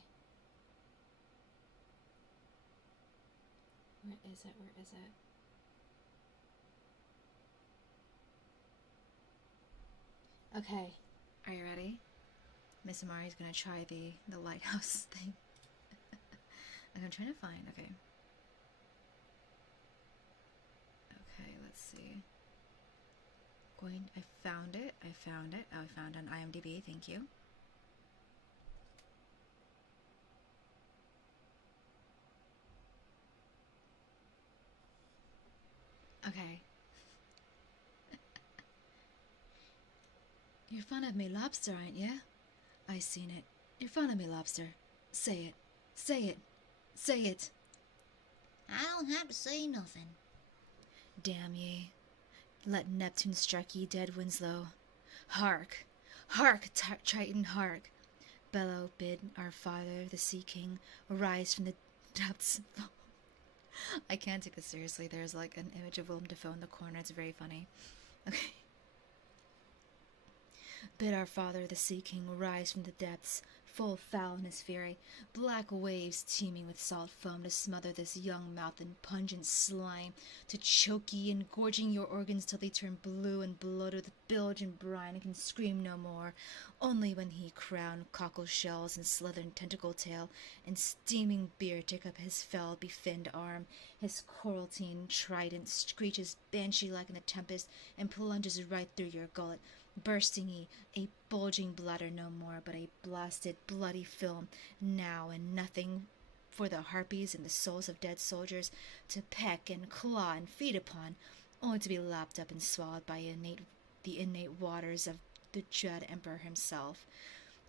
Where is it? Okay. Are you ready? Miss Amari's gonna try the lighthouse thing. I'm trying to find, okay. Okay, let's see. I found it. Oh, I found it on IMDb, thank you. Okay. You're fond of me lobster, aren't ya? I seen it. You're fond of me lobster. Say it. I don't have to say nothing. Damn ye. Let Neptune strike ye dead, Winslow. Hark, Triton, hark. Bellow bid our father, the Sea King, rise from the depths. I can't take this seriously. There's like an image of Willem Dafoe in the corner. It's very funny. Okay. Bid our father, the Sea King, rise from the depths, full foul in his fury, black waves teeming with salt foam to smother this young mouth in pungent slime, to choke ye, engorging your organs till they turn blue and bloated with bilge and brine and can scream no more, only when he crown cockle shells and slithering tentacle tail and steaming beard take up his fell befinned arm, his coraltine trident screeches banshee-like in the tempest and plunges right through your gullet, bursting ye, a bulging bladder no more, but a blasted, bloody film, now and nothing for the harpies and the souls of dead soldiers to peck and claw and feed upon, only to be lapped up and swallowed by the innate waters of the dread emperor himself,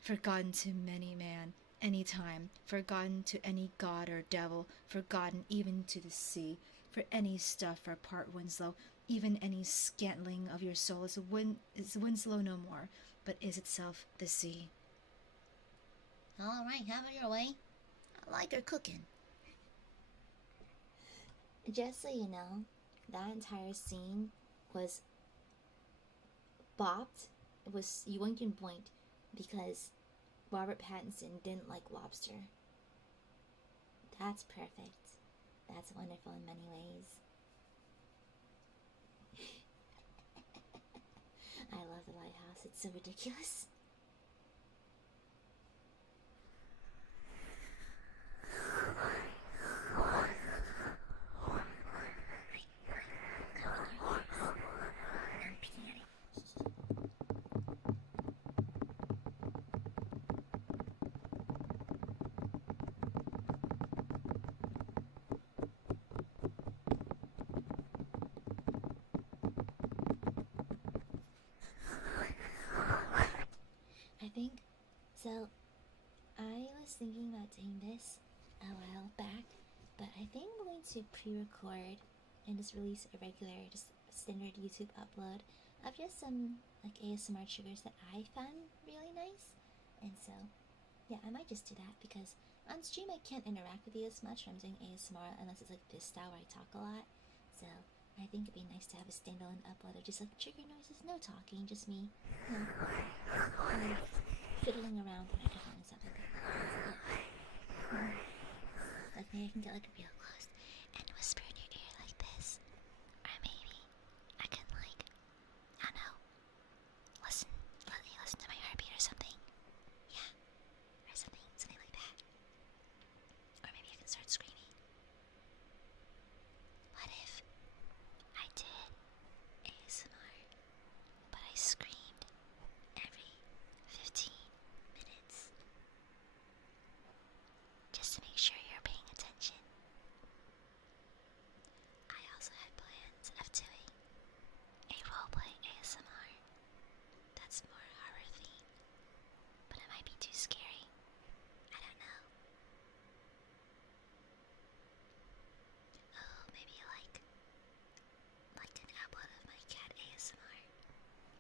forgotten to many man, any time, forgotten to any god or devil, forgotten even to the sea, for any stuff or part, Winslow, even any scantling of your soul is Winslow no more, but is itself the sea. All right, have it your way. I like her cooking. Just so you know, that entire scene was bopped. It was yoink and boinked because Robert Pattinson didn't like lobster. That's perfect. That's wonderful in many ways. I love the lighthouse. It's so ridiculous. So, I was thinking about doing this a while back, but I think I'm going to pre-record and just release a regular, just standard YouTube upload of just some like ASMR triggers that I found really nice. And so, yeah, I might just do that because on stream I can't interact with you as much when I'm doing ASMR unless it's like this style where I talk a lot. So I think it'd be nice to have a standalone upload of just like trigger noises, no talking, just me, fiddling around with my microphone and stuff like that. Like maybe I can get like real close and whisper in your ear like this. Or maybe I can like, I don't know, let you listen to my heartbeat or something. Yeah, or something like that. Or maybe I can start screaming. What if I did ASMR, but I screamed every 15 minutes? Just to make sure you're paying attention. I also had plans of doing a roleplay ASMR that's more horror themed, but it might be too scary. I don't know. Oh, maybe like an upload of my cat ASMR.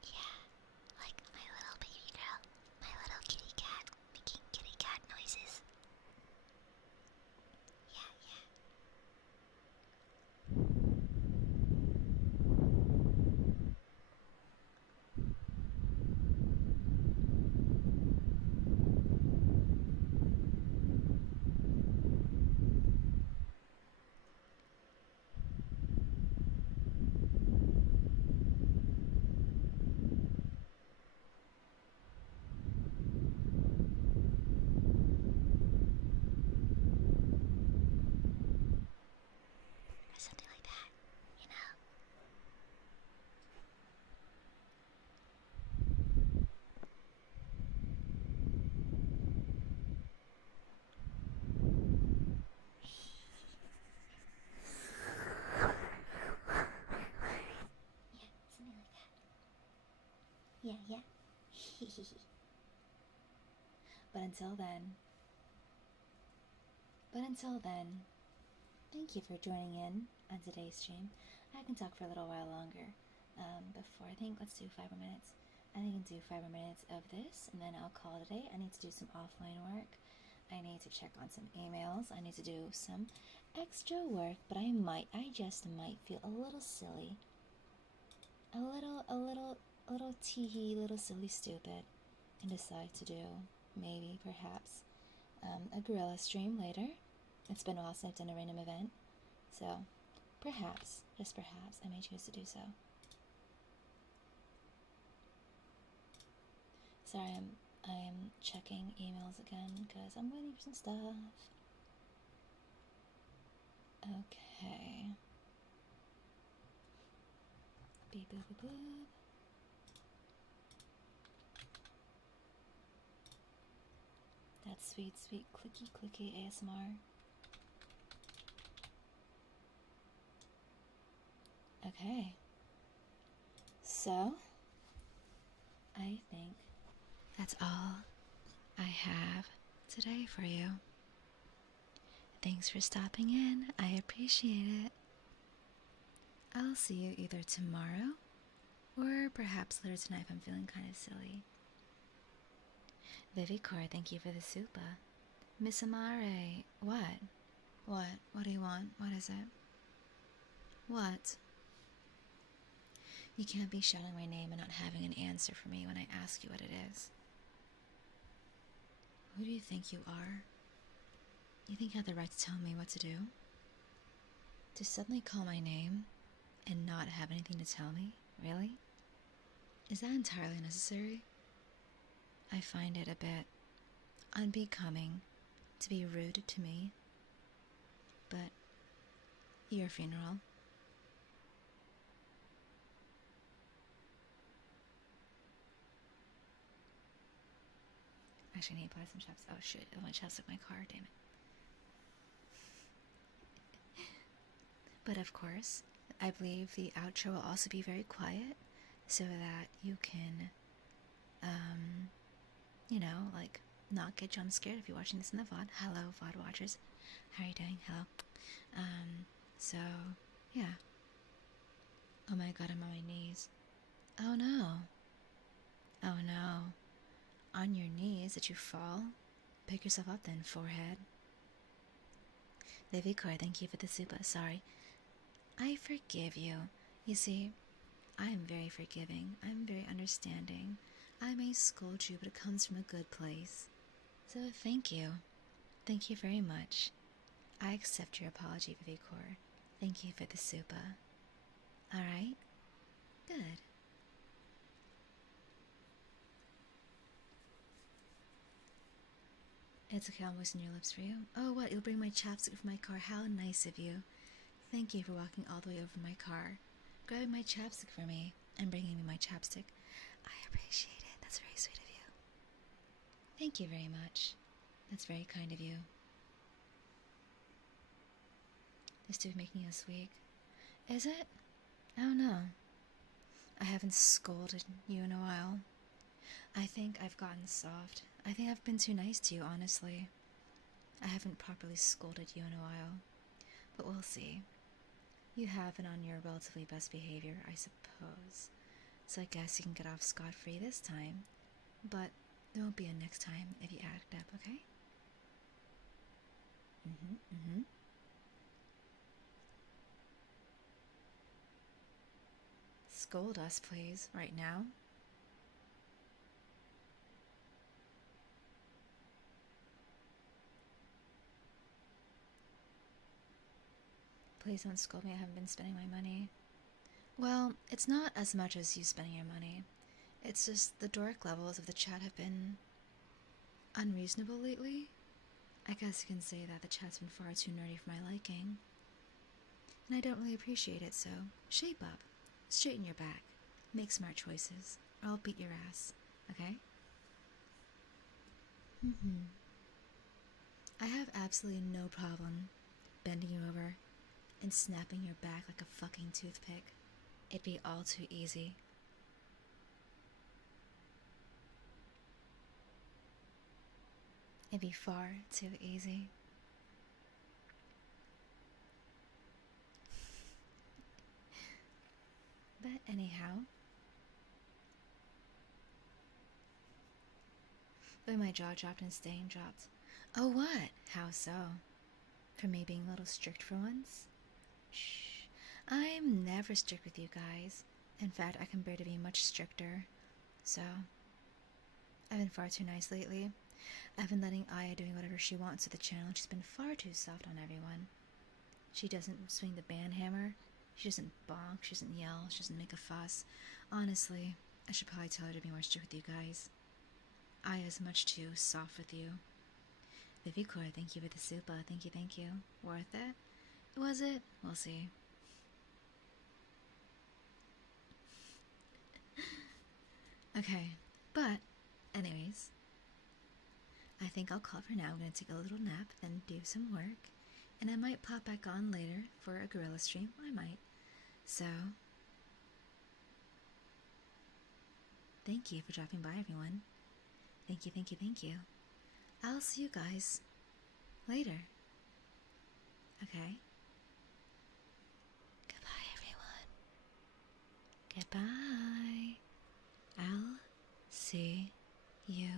Yeah, like my little baby girl, my little kitty cat making kitty cat noises. Yeah, yeah. Or something like that, you know? Yeah, something like that. Yeah, yeah. But until then, thank you for joining in on today's stream. I can talk for a little while longer. Before, I think let's do 5 more minutes. I think I can do 5 more minutes of this, and then I'll call it a day. I need to do some offline work. I need to check on some emails. I need to do some extra work, but I just might feel a little silly. A little teehee, little silly stupid, and decide to do, maybe, perhaps, a gorilla stream later. It's been a while since I've done a random event, so perhaps, just perhaps, I may choose to do so. Sorry, I'm checking emails again because I'm waiting for some stuff. Okay. Beep boop boop boop. That's sweet, sweet, clicky, clicky ASMR. Okay. So, I think that's all I have today for you. Thanks for stopping in. I appreciate it. I'll see you either tomorrow or perhaps later tonight if I'm feeling kind of silly. Vivicor, thank you for the supa. Miss Amare, what? What do you want? What is it? What? You can't be shouting my name and not having an answer for me when I ask you what it is. Who do you think you are? You think you have the right to tell me what to do? To suddenly call my name and not have anything to tell me? Really? Is that entirely necessary? I find it a bit unbecoming to be rude to me. But your funeral. Actually, I need to buy some chapstick. Oh shit, I want chapstick in my car, damn it. But of course, I believe the outro will also be very quiet so that you can, you know, like not get jump scared if you're watching this in the VOD. Hello, VOD watchers. How are you doing? Hello. So, yeah. Oh my god, I'm on my knees. Oh no. Oh no. On your knees, did you fall? Pick yourself up then, forehead. Levikor, thank you for the super. Sorry. I forgive you. You see, I am very forgiving. I'm very understanding. I may scold you, but it comes from a good place. So thank you. Thank you very much. I accept your apology, Levikor. Thank you for the super. Alright? Good. It's okay, I'll moisten your lips for you. Oh, what? You'll bring my chapstick from my car. How nice of you. Thank you for walking all the way over my car, grabbing my chapstick for me, and bringing me my chapstick. I appreciate it. That's very sweet of you. Thank you very much. That's very kind of you. This dude making us weak. Is it? I don't know. I haven't scolded you in a while. I think I've gotten soft. I think I've been too nice to you, honestly. I haven't properly scolded you in a while. But we'll see. You have been on your relatively best behavior, I suppose. So I guess you can get off scot-free this time. But there won't be a next time if you act up, okay? Scold us, please, right now. Please don't scold me, I haven't been spending my money. Well, it's not as much as you spending your money. It's just the dork levels of the chat have been unreasonable lately. I guess you can say that the chat's been far too nerdy for my liking. And I don't really appreciate it, so shape up. Straighten your back. Make smart choices, or I'll beat your ass, okay? I have absolutely no problem bending you over and snapping your back like a fucking toothpick. It'd be all too easy. It'd be far too easy. But anyhow, but my jaw dropped and stain dropped. Oh what? How so? For me being a little strict for once? Shh. I'm never strict with you guys. In fact, I can bear to be much stricter. So, I've been far too nice lately. I've been letting Aya doing whatever she wants with the channel. She's been far too soft on everyone. She doesn't swing the band hammer. She doesn't bonk. She doesn't yell. She doesn't make a fuss. Honestly, I should probably tell her to be more strict with you guys. Aya's much too soft with you. Vivikor, thank you for the super. Thank you, thank you. Worth it? Was it? We'll see. Okay, but anyways, I think I'll call for now. I'm going to take a little nap, then do some work, and I might pop back on later for a gorilla stream. I might. So, thank you for dropping by, everyone. Thank you, thank you, thank you. I'll see you guys later. Okay? Goodbye, everyone. Goodbye. I'll see you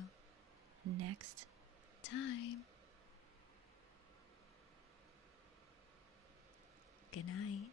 next time. Good night.